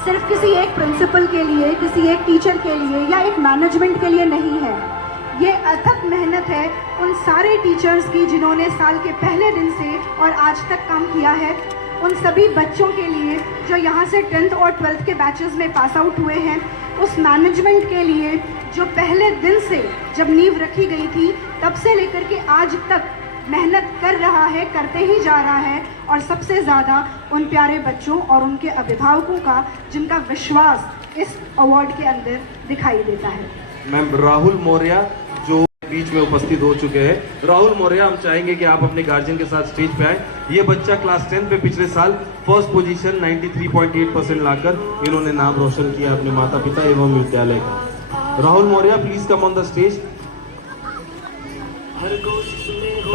सिर्फ किसी एक प्रिंसिपल के लिए, किसी एक टीचर के लिए या एक मैनेजमेंट के लिए नहीं है। ये अथक मेहनत है उन सारे टीचर्स की जिन्होंने साल के पहले दिन से और आज तक काम किया है, उन सभी बच्चों के लिए जो यहाँ से 10th और 12th के बैचेस में पास आउट हुए हैं, उस मैनेजमेंट के लिए जो पहले दिन से जब नींव रखी गई थी तब से लेकर के आज तक मेहनत कर रहा है, करते ही जा रहा है, और सबसे ज़्यादा उन प्यारे बच्चों और उनके अभिभावकों का जिनका विश्वास इस अवार्ड के अंदर दिखाई देता है। मैम राहुल मौर्य जो बीच में उपस्थित हो चुके हैं। राहुल मौर्य, हम चाहेंगे कि आप अपने गार्जियन के साथ स्टेज पे आए। ये बच्चा क्लास 10 में पिछले साल फर्स्ट पोजीशन 93.8% लाकर इन्होंने नाम रोशन किया अपने माता पिता एवं विद्यालय का। Rahul Maurya, please come on the stage.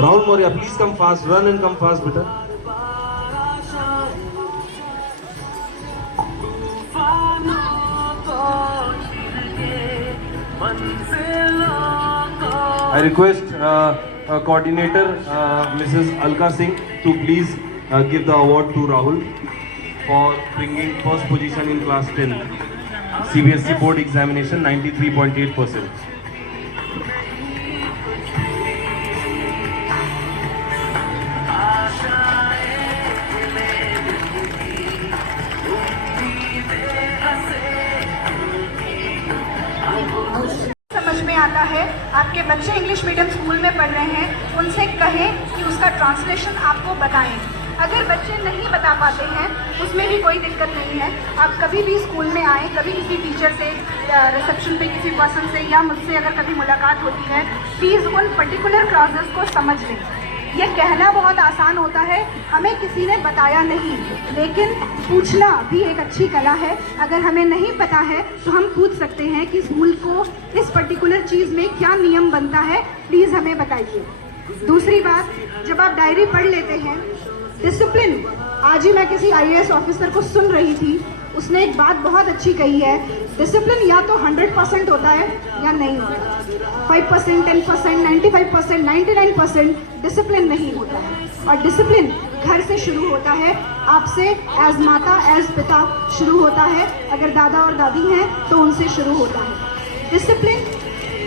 Rahul Maurya, please come fast, run and come fast बेटा। I request coordinator Mrs. Alka Singh to please give the award to Rahul for bringing first position in class 10 CBSE board examination 93.8%. समझ में आता है, आपके बच्चे इंग्लिश मीडियम स्कूल में पढ़ रहे हैं, उनसे कहें कि उसका ट्रांसलेशन आपको बताएं। अगर बच्चे नहीं बता पाते हैं उसमें भी कोई दिक्कत नहीं है, आप कभी भी स्कूल में आएँ, कभी किसी टीचर से रिसेप्शन पे किसी पर्सन से या मुझसे अगर कभी मुलाकात होती है, प्लीज़ उन पर्टिकुलर क्लासेस को समझ लें। ये कहना बहुत आसान होता है, हमें किसी ने बताया नहीं, लेकिन पूछना भी एक अच्छी कला है। अगर हमें नहीं पता है तो हम पूछ सकते हैं कि स्कूल को इस पर्टिकुलर चीज़ में क्या नियम बनता है, प्लीज़ हमें बताइए। दूसरी बात, जब आप डायरी पढ़ लेते हैं, डिसिप्लिन, आज ही मैं किसी IAS ऑफिसर को सुन रही थी, उसने एक बात बहुत अच्छी कही है, डिसिप्लिन या तो 100% होता है या नहीं होता। 5%, 10%, 95%, 99% डिसिप्लिन नहीं होता है। और डिसिप्लिन घर से शुरू होता है, आपसे एज माता एज पिता शुरू होता है, अगर दादा और दादी हैं तो उनसे शुरू होता है। डिसिप्लिन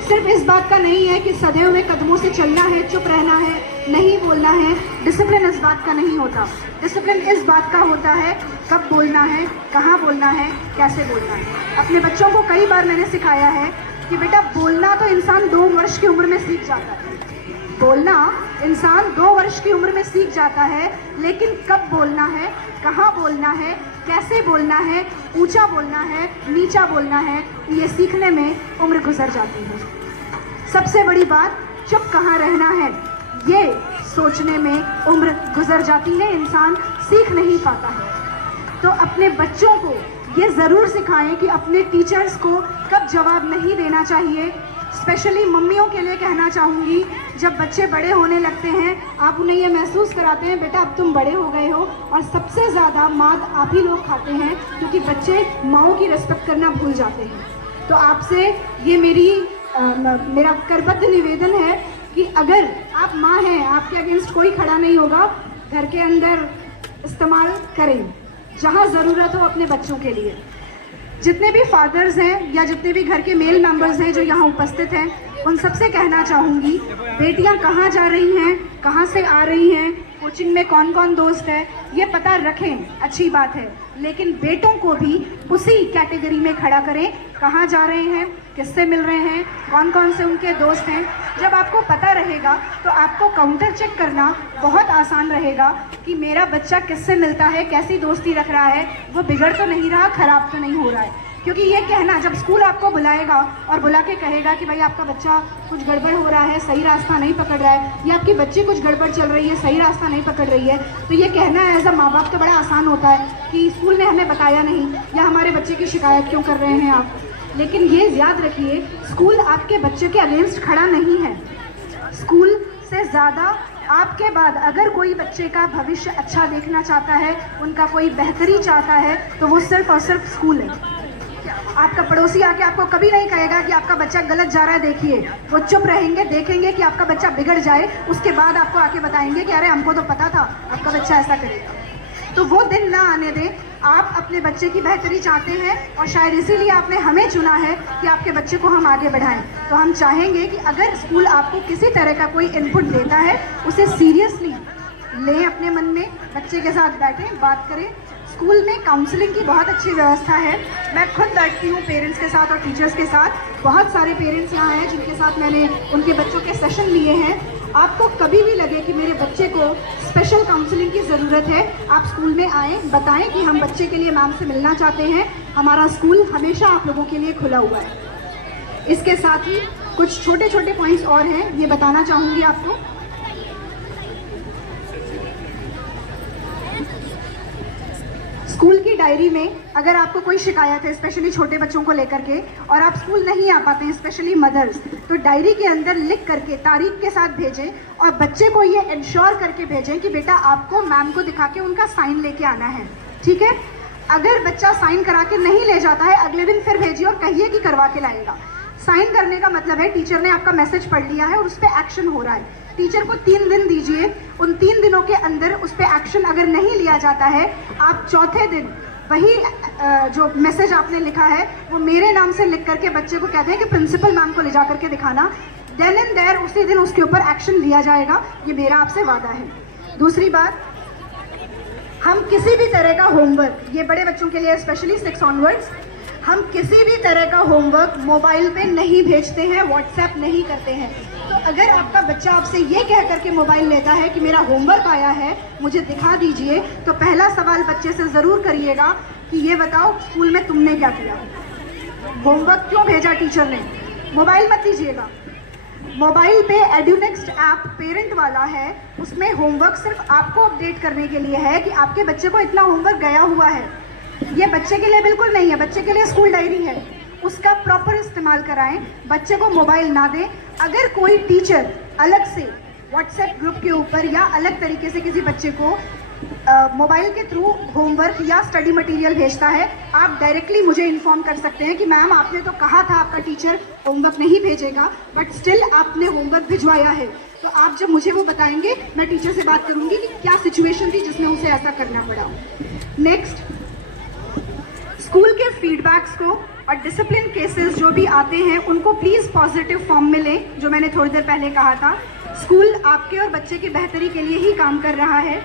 सिर्फ इस बात का नहीं है कि सदैव में कदमों से चलना है, चुप रहना है, नहीं बोलना है। डिसिप्लिन इस बात का नहीं होता। डिसिप्लिन इस बात का होता है कब बोलना है, कहाँ बोलना है, कैसे बोलना है। अपने बच्चों को कई बार मैंने सिखाया है कि बेटा बोलना तो इंसान 2 वर्ष की उम्र में सीख जाता है, बोलना इंसान 2 वर्ष की उम्र में सीख जाता है, लेकिन कब बोलना है, कहाँ बोलना है, कैसे बोलना है, ऊंचा बोलना है, नीचा बोलना है, ये सीखने में उम्र गुजर जाती है। सबसे बड़ी बात, चुप कहाँ रहना है, ये सोचने में उम्र गुजर जाती है, इंसान सीख नहीं पाता है। तो अपने बच्चों को ये ज़रूर सिखाएं कि अपने टीचर्स को कब जवाब नहीं देना चाहिए। स्पेशली मम्मियों के लिए कहना चाहूँगी, जब बच्चे बड़े होने लगते हैं आप उन्हें ये महसूस कराते हैं बेटा अब तुम बड़े हो गए हो, और सबसे ज़्यादा मात आप ही लोग खाते हैं क्योंकि बच्चे माँओं की रिस्पेक्ट करना भूल जाते हैं। तो आपसे ये मेरा करबद्ध निवेदन है कि अगर आप माँ हैं, आपके अगेंस्ट कोई खड़ा नहीं होगा, घर के अंदर इस्तेमाल करें जहाँ ज़रूरत हो अपने बच्चों के लिए। जितने भी फादर्स हैं या जितने भी घर के मेल मेंबर्स हैं जो यहाँ उपस्थित हैं, उन सबसे कहना चाहूँगी, बेटियाँ कहाँ जा रही हैं, कहाँ से आ रही हैं, कोचिंग में कौन कौन दोस्त है, ये पता रखें, अच्छी बात है, लेकिन बेटों को भी उसी कैटेगरी में खड़ा करें, कहाँ जा रहे हैं, किससे मिल रहे हैं, कौन कौन से उनके दोस्त हैं। जब आपको पता रहेगा तो आपको काउंटर चेक करना बहुत आसान रहेगा कि मेरा बच्चा किससे मिलता है, कैसी दोस्ती रख रहा है, वो बिगड़ तो नहीं रहा, खराब तो नहीं हो रहा है। क्योंकि ये कहना, जब स्कूल आपको बुलाएगा और बुला के कहेगा कि भाई आपका बच्चा कुछ गड़बड़ हो रहा है, सही रास्ता नहीं पकड़ रहा है, या आपकी बच्ची कुछ गड़बड़ चल रही है, सही रास्ता नहीं पकड़ रही है, तो ये कहना एज अ माँ बाप तो बड़ा आसान होता है कि स्कूल ने हमें बताया नहीं, या हमारे बच्चे की शिकायत क्यों कर रहे हैं आप। लेकिन ये याद रखिए, स्कूल आपके बच्चे के अगेंस्ट खड़ा नहीं है। स्कूल से ज़्यादा आपके बाद अगर कोई बच्चे का भविष्य अच्छा देखना चाहता है, उनका कोई बेहतरी चाहता है, तो वो सिर्फ और सिर्फ स्कूल है। आपका पड़ोसी आके आपको कभी नहीं कहेगा कि आपका बच्चा गलत जा रहा है, देखिए, वो चुप रहेंगे, देखेंगे कि आपका बच्चा बिगड़ जाए, उसके बाद आपको आके बताएंगे कि अरे हमको तो पता था आपका बच्चा ऐसा करेगा। तो वो दिन ना आने दें। आप अपने बच्चे की बेहतरी चाहते हैं और शायद इसीलिए आपने हमें चुना है कि आपके बच्चे को हम आगे बढ़ाएं। तो हम चाहेंगे कि अगर स्कूल आपको किसी तरह का कोई इनपुट देता है, उसे सीरियसली लें, अपने मन में बच्चे के साथ बैठें, बात करें। स्कूल में काउंसलिंग की बहुत अच्छी व्यवस्था है। मैं खुद बैठती हूँ पेरेंट्स के साथ और टीचर्स के साथ। बहुत सारे पेरेंट्स यहाँ हैं जिनके साथ मैंने उनके बच्चों के सेशन लिए हैं। आपको कभी भी लगे कि मेरे बच्चे को स्पेशल काउंसलिंग की ज़रूरत है, आप स्कूल में आएँ, बताएं कि हम बच्चे के लिए मैम से मिलना चाहते हैं। हमारा स्कूल हमेशा आप लोगों के लिए खुला हुआ है। इसके साथ ही कुछ छोटे छोटे पॉइंट्स और हैं, ये बताना चाहूँगी आपको। स्कूल की डायरी में अगर आपको कोई शिकायत है, स्पेशली छोटे बच्चों को लेकर के, और आप स्कूल नहीं आ पाते हैं, स्पेशली मदर्स, तो डायरी के अंदर लिख करके तारीख के साथ भेजें और बच्चे को ये इंश्योर करके भेजें कि बेटा आपको मैम को दिखा के उनका साइन लेके आना है, ठीक है। अगर बच्चा साइन करा के नहीं ले जाता है, अगले दिन फिर भेजिए और कहिए कि करवा के लाएगा। साइन करने का मतलब है टीचर ने आपका मैसेज पढ़ लिया है और उस पर एक्शन हो रहा है। टीचर को 3 दिन दीजिए, उन 3 दिनों के अंदर उस पर एक्शन अगर नहीं लिया जाता है, आप चौथे दिन वही जो मैसेज आपने लिखा है वो मेरे नाम से लिख करके बच्चे को कहते हैं कि प्रिंसिपल मैम को ले जा करके दिखाना। देन एंड देयर उसी दिन उसके ऊपर एक्शन लिया जाएगा, ये मेरा आपसे वादा है। दूसरी बात, हम किसी भी तरह का होमवर्क, ये बड़े बच्चों के लिए स्पेशली 6 ऑनवर्ड्स, हम किसी भी तरह का होमवर्क मोबाइल पे नहीं भेजते हैं, व्हाट्सएप नहीं करते हैं। तो अगर आपका बच्चा आपसे ये कह करके मोबाइल लेता है कि मेरा होमवर्क आया है, मुझे दिखा दीजिए, तो पहला सवाल बच्चे से ज़रूर करिएगा कि ये बताओ स्कूल में तुमने क्या किया, होमवर्क क्यों भेजा टीचर ने। मोबाइल मत दीजिएगा। मोबाइल पे एड्यूनेक्स्ट ऐप पेरेंट वाला है, उसमें होमवर्क सिर्फ आपको अपडेट करने के लिए है कि आपके बच्चे को इतना होमवर्क गया हुआ है। ये बच्चे के लिए बिल्कुल नहीं है, बच्चे के लिए स्कूल डायरी है, उसका प्रॉपर इस्तेमाल कराएं, बच्चे को मोबाइल ना दें। अगर कोई टीचर अलग से व्हाट्सएप ग्रुप के ऊपर या अलग तरीके से किसी बच्चे को मोबाइल के थ्रू होमवर्क या स्टडी मटेरियल भेजता है, आप डायरेक्टली मुझे इन्फॉर्म कर सकते हैं कि मैम आपने तो कहा था आपका टीचर होमवर्क नहीं भेजेगा, बट स्टिल आपने होमवर्क भिजवाया है। तो आप जब मुझे वो बताएंगे, मैं टीचर से बात करूंगी कि क्या सिचुएशन थी जिसमें उसे ऐसा करना पड़ा। नेक्स्ट, स्कूल के फीडबैक्स को और डिसिप्लिन केसेस जो भी आते हैं उनको प्लीज़ पॉजिटिव फॉर्म में लें। जो मैंने थोड़ी देर पहले कहा था, स्कूल आपके और बच्चे की बेहतरी के लिए ही काम कर रहा है।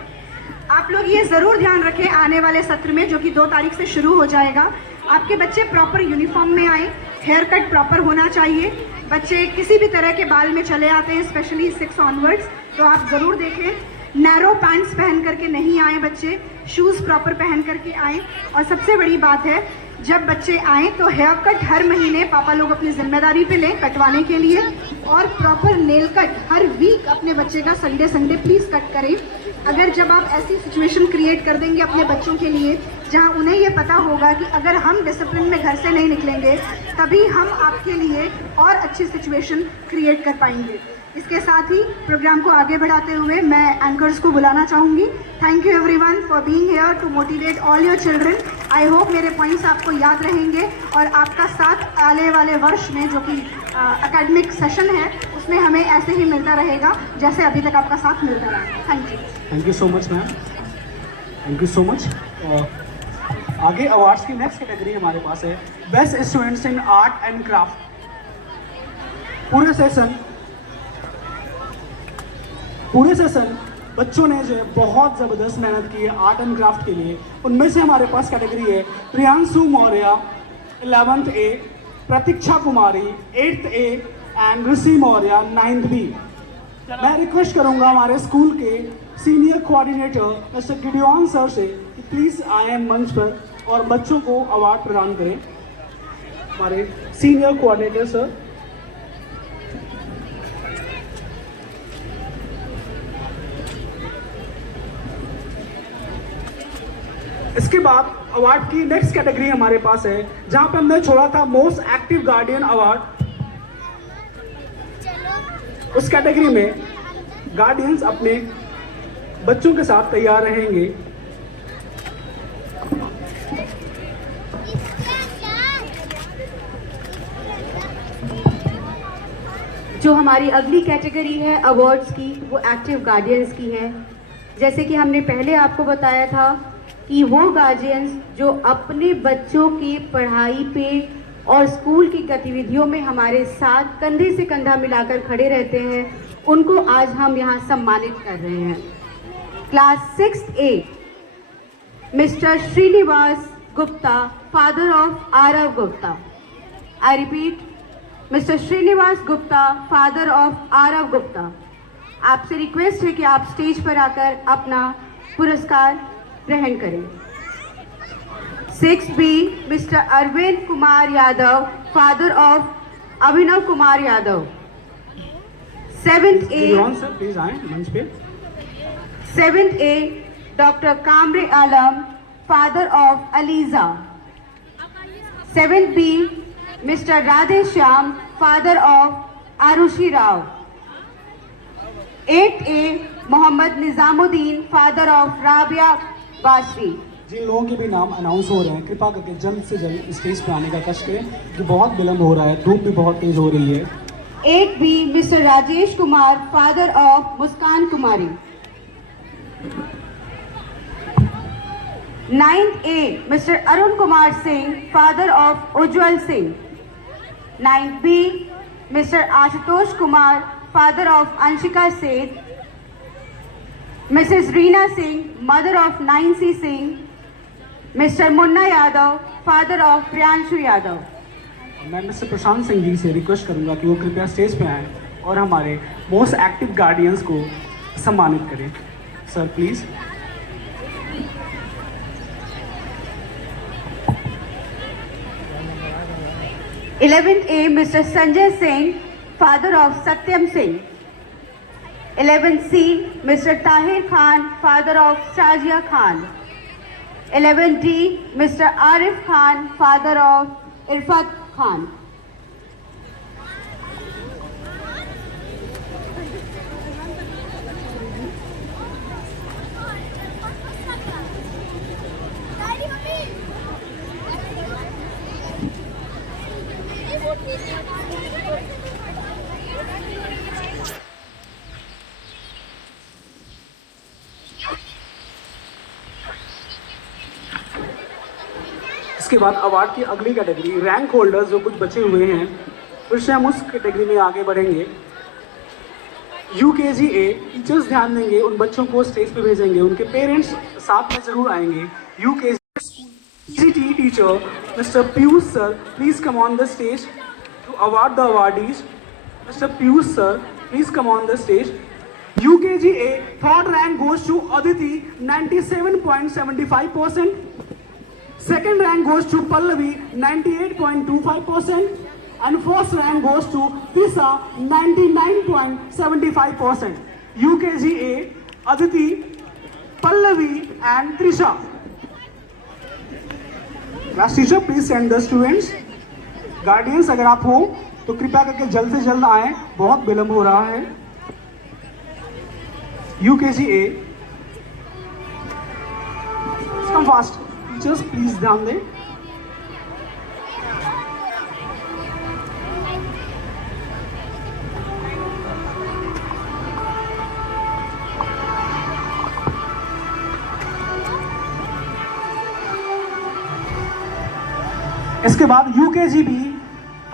आप लोग ये ज़रूर ध्यान रखें, आने वाले सत्र में जो कि 2 तारीख से शुरू हो जाएगा, आपके बच्चे प्रॉपर यूनिफॉर्म में आए, हेयर कट प्रॉपर होना चाहिए। बच्चे किसी भी तरह के बाल में चले आते हैं, स्पेशली 6 ऑनवर्ड्स, तो आप ज़रूर देखें। नैरो पैंट्स पहन करके नहीं आए बच्चे, शूज़ प्रॉपर पहन करके आए। और सबसे बड़ी बात है, जब बच्चे आएँ तो हेयर कट हर महीने पापा लोग अपनी जिम्मेदारी पे लें कटवाने के लिए, और प्रॉपर नेल कट हर वीक अपने बच्चे का संडे प्लीज़ कट करें। अगर जब आप ऐसी सिचुएशन क्रिएट कर देंगे अपने बच्चों के लिए जहां उन्हें ये पता होगा कि अगर हम डिसिप्लिन में घर से नहीं निकलेंगे तभी हम आपके लिए और अच्छी सिचुएशन क्रिएट कर पाएंगे। इसके साथ ही प्रोग्राम को आगे बढ़ाते हुए मैं एंकर्स को बुलाना चाहूँगी। Thank you everyone for being here to motivate all your children. I hope मेरे पॉइंट्स आपको याद रहेंगे और आपका साथ आने वाले वर्ष में जो कि एकेडमिक सेशन है उसमें हमें ऐसे ही मिलता रहेगा जैसे अभी तक आपका साथ मिलता रहा। Thank you. Thank you so much ma'am, thank you so much. आगे अवार्ड्स की नेक्स्ट कैटेगरी हमारे पास है best students in art and craft. पूरे सेशन बच्चों ने जो है बहुत ज़बरदस्त मेहनत की है आर्ट एंड क्राफ्ट के लिए। उनमें से हमारे पास कैटेगरी है Priyanshu Maurya 11th A, Pratiksha Kumari 8th A and Rishi Maurya 9th B। मैं रिक्वेस्ट करूंगा हमारे स्कूल के senior coordinator mister Gideon sir से कि प्लीज़ आए मंच पर और बच्चों को अवार्ड प्रदान करें। हमारे सीनियर कोऑर्डिनेटर सर। इसके बाद अवार्ड की नेक्स्ट कैटेगरी हमारे पास है जहां पे हमने छोड़ा था मोस्ट एक्टिव गार्डियन अवार्ड। उस कैटेगरी में गार्डियंस अपने बच्चों के साथ तैयार रहेंगे। जो हमारी अगली कैटेगरी है अवार्ड्स की, वो एक्टिव गार्डियंस की है। जैसे कि हमने पहले आपको बताया था कि वो गार्जियंस जो अपने बच्चों की पढ़ाई पे और स्कूल की गतिविधियों में हमारे साथ कंधे से कंधा मिलाकर खड़े रहते हैं, उनको आज हम यहाँ सम्मानित कर रहे हैं। Class 6th A, mister Srinivas Gupta, father of Aarav Gupta. I repeat, mister Srinivas Gupta, father of Aarav Gupta. आपसे रिक्वेस्ट है कि आप स्टेज पर आकर अपना पुरस्कार ग्रहण करें। 6th B, Mr Arvind Kumar Yadav, father of Abhinav Kumar Yadav. 7th A, sir please आए मंच पे। 7th A, doctor Kamre Alam, father of Aliza. 7th B, Mr Radhe Shyam, father of Aarushi Rao. 8th A, Mohammad Nizamuddin, father of Rabia Bashri. जिन लोगों के भी नाम अनाउंस हो रहे हैं कृपा करके जल्द से जल्द स्टेज पर आने का कष्ट करें कि बहुत विलम्ब हो रहा है, धूप भी बहुत तेज हो रही है। 8th B, Mr Rajesh Kumar, father of Muskan Kumari. 9th A, Mr Arun Kumar Singh, father of Ujjwal Singh. 9th B, Mr Ashutosh Kumar, father of Anshika Seth. Mrs Reena Singh, mother of 9C Singh. Mr Munna Yadav, father of Priyanshu Yadav. मैं मिस्टर प्रशांत सिंह जी से रिक्वेस्ट करूंगा कि वो कृपया स्टेज पे आएँ और हमारे मोस्ट एक्टिव गार्डियंस को सम्मानित करें। Sir please. Eleventh A, Mr. Sanjay Singh, father of Satyam Singh. 11th C, Mr. Tahir Khan, father of Shazia Khan. 11th D, Mr. Arif Khan, father of Irfat Khan. इसके बाद अवार्ड की अगली कैटेगरी रैंक होल्डर्स जो कुछ बचे हुए हैं, फिर से हम उस कैटेगरी में आगे बढ़ेंगे। UKG A टीचर्स ध्यान देंगे, उन बच्चों को स्टेज पे भेजेंगे, उनके पेरेंट्स साथ में जरूर आएंगे। UKG CT teacher mister Piyush sir, please come on the stage to award the awardees. Mister Piyush sir, please come on the stage. UKG A third rank goes to Aditi, 97.75%. Second rank goes to Pallavi, 98.25%. And first rank goes to Tisa, 99.75%. UKG A, Aditi, Pallavi and Trisha. Class teacher, please send the students. Guardians अगर आप हो तो कृपया करके जल्द से जल्द आएं, बहुत विलंब हो रहा है। UKG A, come fast. Teachers, please ध्यान दें। इसके बाद UKG B,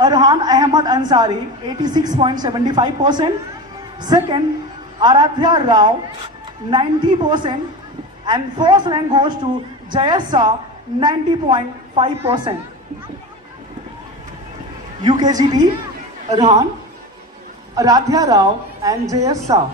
Arhan Ahmad Ansari, 86.75%. Second, Aradhya Rao, 90%. And first rank goes to Jayasa, 90.5%. UKG B, Arhan, Aradhya Rao and Jayasa.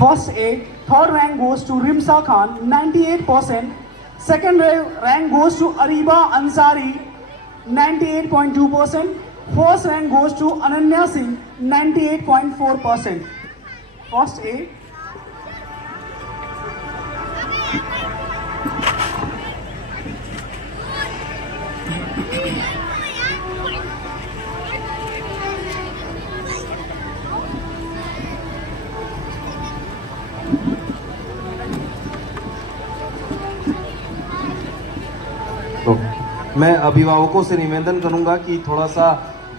First A, third rank goes to Rimsa Khan, 98%. Second rank goes to Ariba Ansari, 98.2%. First rank goes to Ananya Singh, 98.4%. First A. तो मैं अभिभावकों से निवेदन करूंगा कि थोड़ा सा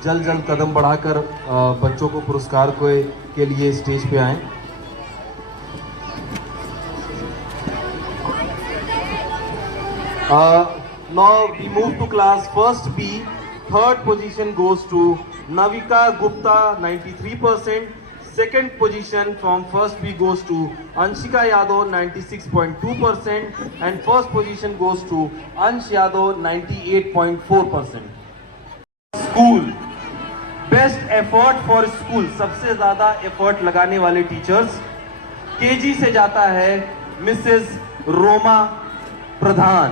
जल्द कदम बढ़ाकर बच्चों को पुरस्कार के लिए स्टेज पे आएं। Now we move to class first B. Third position goes to Navika Gupta, 93%. Second position from first B goes to Anshika Yadav, 96.2%. And first position goes to Ansh Yadav, 98.4%. School. Best effort for school. सबसे ज़्यादा effort लगाने वाले teachers. KG से जाता है Mrs. Roma प्रधान।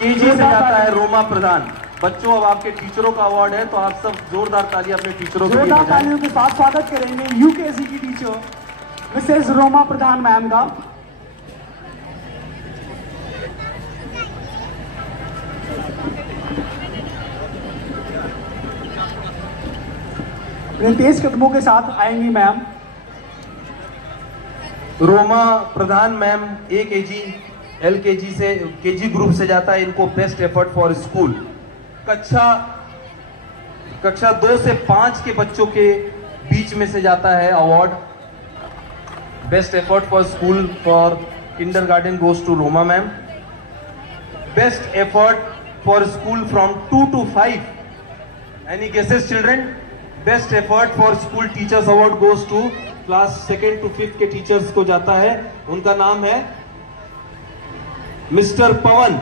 KG से जाता है रोमा प्रधान। बच्चों, अब आपके टीचरों का अवार्ड है, तो आप सब जोरदार ताली अपने टीचरों के लिए बजाएं। जोरदार तालियों के साथ स्वागत करेंगे UKG की टीचर मिसेस रोमा प्रधान मैम का। अपने तेज कदमों के साथ आएंगी मैम। रोमा प्रधान मैम AKG LKG से KG ग्रुप से जाता है, इनको बेस्ट एफर्ट फॉर स्कूल। कक्षा 2 से 5 के बच्चों के बीच में से जाता है award. Best effort for school for kindergarten goes to Roma ma'am. Best effort for school from 2 to 5, any guesses children? Best effort for school teachers award goes to class 2nd to 5th के टीचर्स को जाता है। उनका नाम है mister Pawan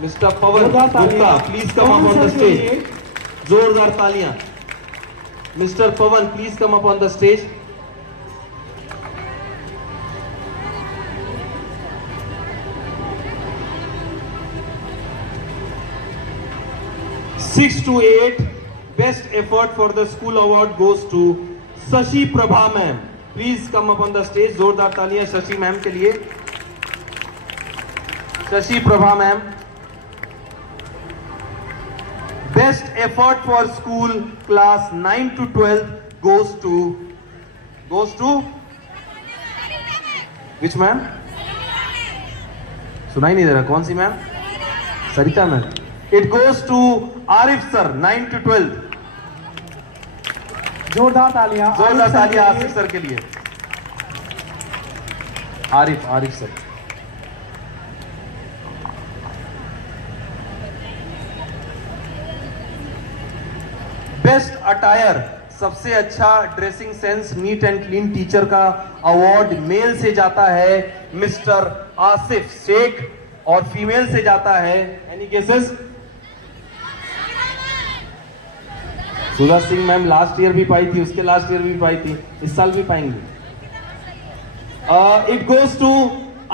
Gupta. Please come up on the stage. जोरदार तालियां। Mister Pawan, please come up on the stage. 6 to 8, best effort for the school award goes to Shashi Prabha ma'am. Please come up on the stage. जोरदार तालियां शशि मैम के लिए. Shashi Prabha ma'am. Best effort for school class 9 to 12 goes to which ma'am? सुनाई नहीं दे रहा. कौन सी ma'am? Sarita ma'am. It goes to Arif sir, 9 to 12. जोरदार तालियां आसिफ सर के लिए. आरिफ सर. बेस्ट अटायर, सबसे अच्छा dressing sense, neat and clean teacher का अवार्ड मेल से जाता है मिस्टर आसिफ शेख और फीमेल से जाता है any cases Sudha Singh ma'am. Last year भी पाई थी, उसके लास्ट ईयर भी पाई थी, इस साल भी पाएंगे. It goes to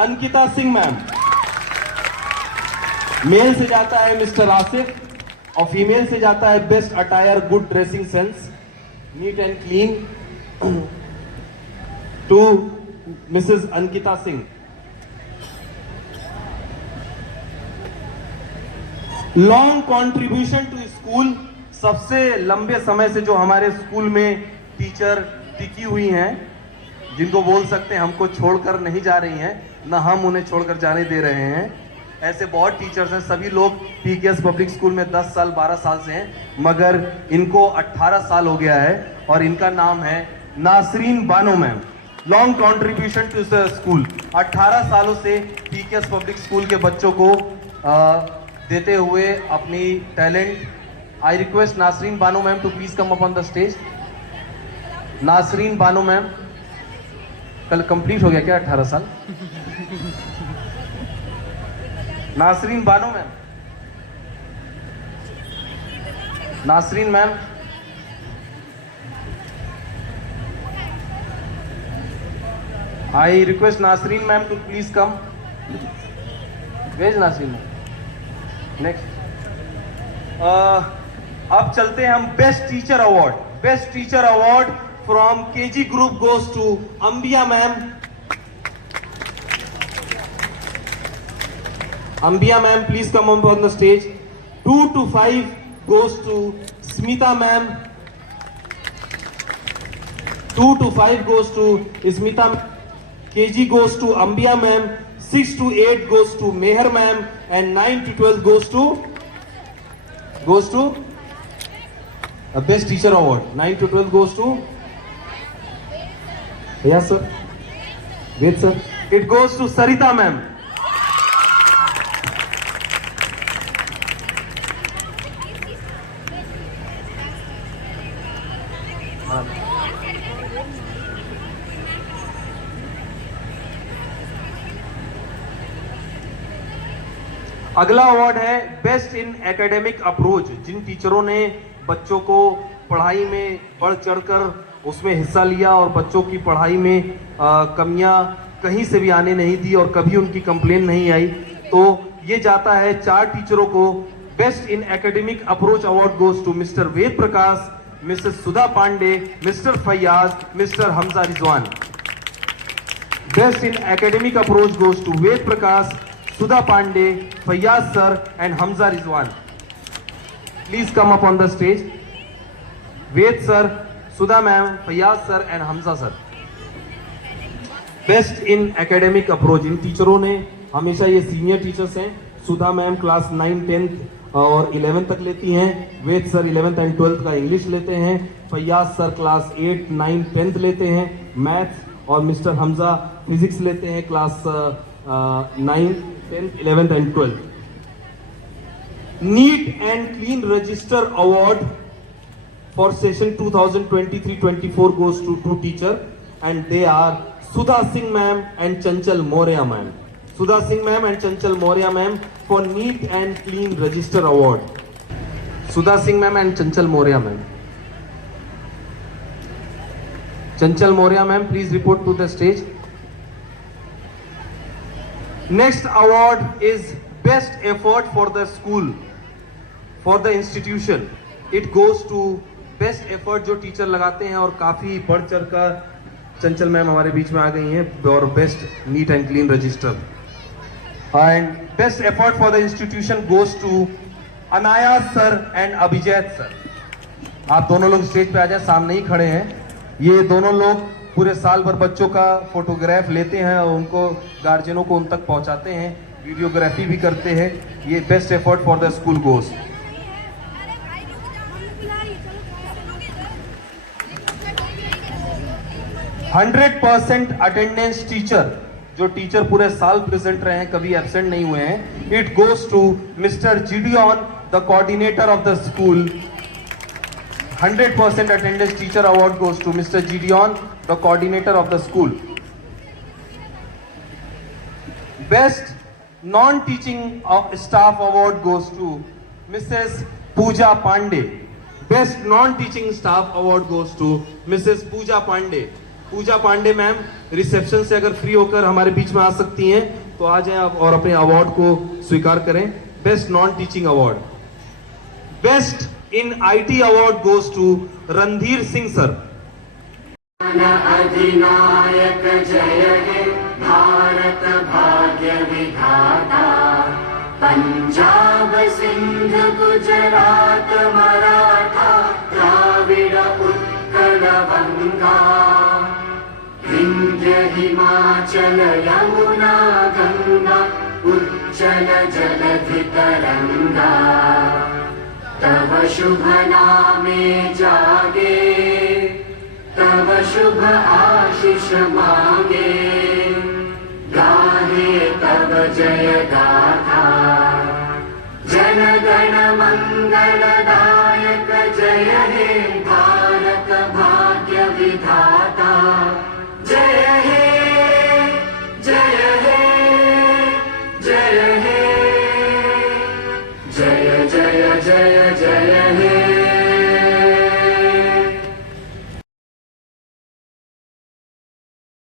Ankita Singh ma'am. Male से जाता है मिस्टर आसिफ और फीमेल से जाता है best attire, good dressing sense, neat and clean to missus Ankita Singh. Long contribution to school, सबसे लंबे समय से जो हमारे स्कूल में टीचर टिकी हुई हैं, जिनको बोल सकते हैं हमको छोड़कर नहीं जा रही हैं, ना हम उन्हें छोड़कर जाने दे रहे हैं. ऐसे बहुत टीचर्स हैं. सभी लोग पीकेएस पब्लिक स्कूल में 10 साल 12 साल से हैं, मगर इनको 18 साल हो गया है और इनका नाम है Nasreen Bano ma'am. Long contribution to the school, 18 सालों से पीकेएस पब्लिक स्कूल के बच्चों को देते हुए अपनी talent. I request Nasreen Bano ma'am to please come up on the stage. Nasreen Bano ma'am, कल कंप्लीट हो गया क्या 18 साल? Nasreen Bano ma'am. Nasreen ma'am, I request Nasreen ma'am to please come. Where's Nasreen ma'am. Next. अब चलते हैं हम best teacher award. Best teacher award from KG group goes to Ambiya ma'am. Ambiya ma'am, please come up on the stage. 2 to 5 goes to Smita ma'am. 2 to 5 goes to Smita. KG goes to Ambiya ma'am. 6 to 8 goes to Mehar ma'am and 9 to 12 goes to a best teacher award. 9 to 12 goes to yes sir, wait sir, it goes to Sarita ma'am. अगला अवार्ड है बेस्ट इन एकेडमिक अप्रोच. जिन टीचरों ने बच्चों को पढ़ाई में बढ़ चढ़कर उसमें हिस्सा लिया और बच्चों की पढ़ाई में कमियां कहीं से भी आने नहीं दी और कभी उनकी कंप्लेन नहीं आई, तो ये जाता है 4 टीचरों को. Best in academic approach award goes to mister Ved Prakash, missus Sudha Pandey, mister Fayyaz, mister Hamza Rizwan. Best in academic approach goes to Ved Prakash, Sudha Pandey, Fayyaz sir and Hamza Rizwan. Please come up on the stage. Ved sir, Sudha ma'am, Fayyaz sir and Hamza sir. Best in academic approach. इन टीचरों ने हमेशा, ये सीनियर टीचर्स हैं. सुधा मैम क्लास 9, 10 और 11 तक लेती हैं. वेद सर 11th and 12th का इंग्लिश लेते हैं. फैयाज सर क्लास 8, 9, 10th लेते हैं मैथ्स, और मिस्टर हमजा फिजिक्स लेते हैं class 9, 10th, 11th and 12th. Neat and Clean Register Award for session 2023-24 goes to 2 teachers, and they are Sudha Singh ma'am and Chanchal Moria ma'am. Sudha Singh ma'am and Chanchal Moria ma'am for Neat and Clean Register Award. Sudha Singh ma'am and Chanchal Moria ma'am. Chanchal Moria ma'am, please report to the stage. Next award is Best Effort for the School for the institution it goes to best effort जो टीचर लगाते हैं, और काफ़ी बढ़ चढ़ कर चंचल मैम हमारे बीच में आ गई हैं, और best neat and clean register. And best effort for the institution goes to Anayas sir and Abhijeet sir. आप दोनों लोग स्टेज पे आ जाए, सामने ही खड़े हैं। ये दोनों लोग पूरे साल भर बच्चों का फोटोग्राफ लेते हैं और उनको गार्जियनों को उन तक पहुंचाते हैं, वीडियोग्राफी भी करते हैं। ये best effort for the school goes. %100% attendance teacher, जो टीचर पूरे साल प्रेजेंट रहे हैं, कभी एब्सेंट नहीं हुए हैं, it goes to Mr Gideon the coordinator of the school. 100% attendance teacher award goes to Mr. Gideon, the coordinator of the school. Best non-teaching staff award goes to Mrs. Pooja Pandey. Best non-teaching staff award goes to Mrs. Pooja Pandey. Pooja Pandey ma'am reception से अगर फ्री होकर हमारे बीच में आ सकती हैं तो आ जाएं आप और अपने अवार्ड को स्वीकार करें। Best non-teaching award. Best in IT award goes to Randhir Singh sir. अधिनायक जय हे भारत भाग्य विधाता, पंजाब सिंध गुजरात मराठा द्राविड़ उत्कल बंगा, विंध्य हिमाचल यमुना गंगा उच्चल जलधि तरंगा, तव शुभ नामे जागे, तव शुभ आशीष मांगे, गाहे तव जय गाथा, जन गण मंगल दायक जय हे भारत।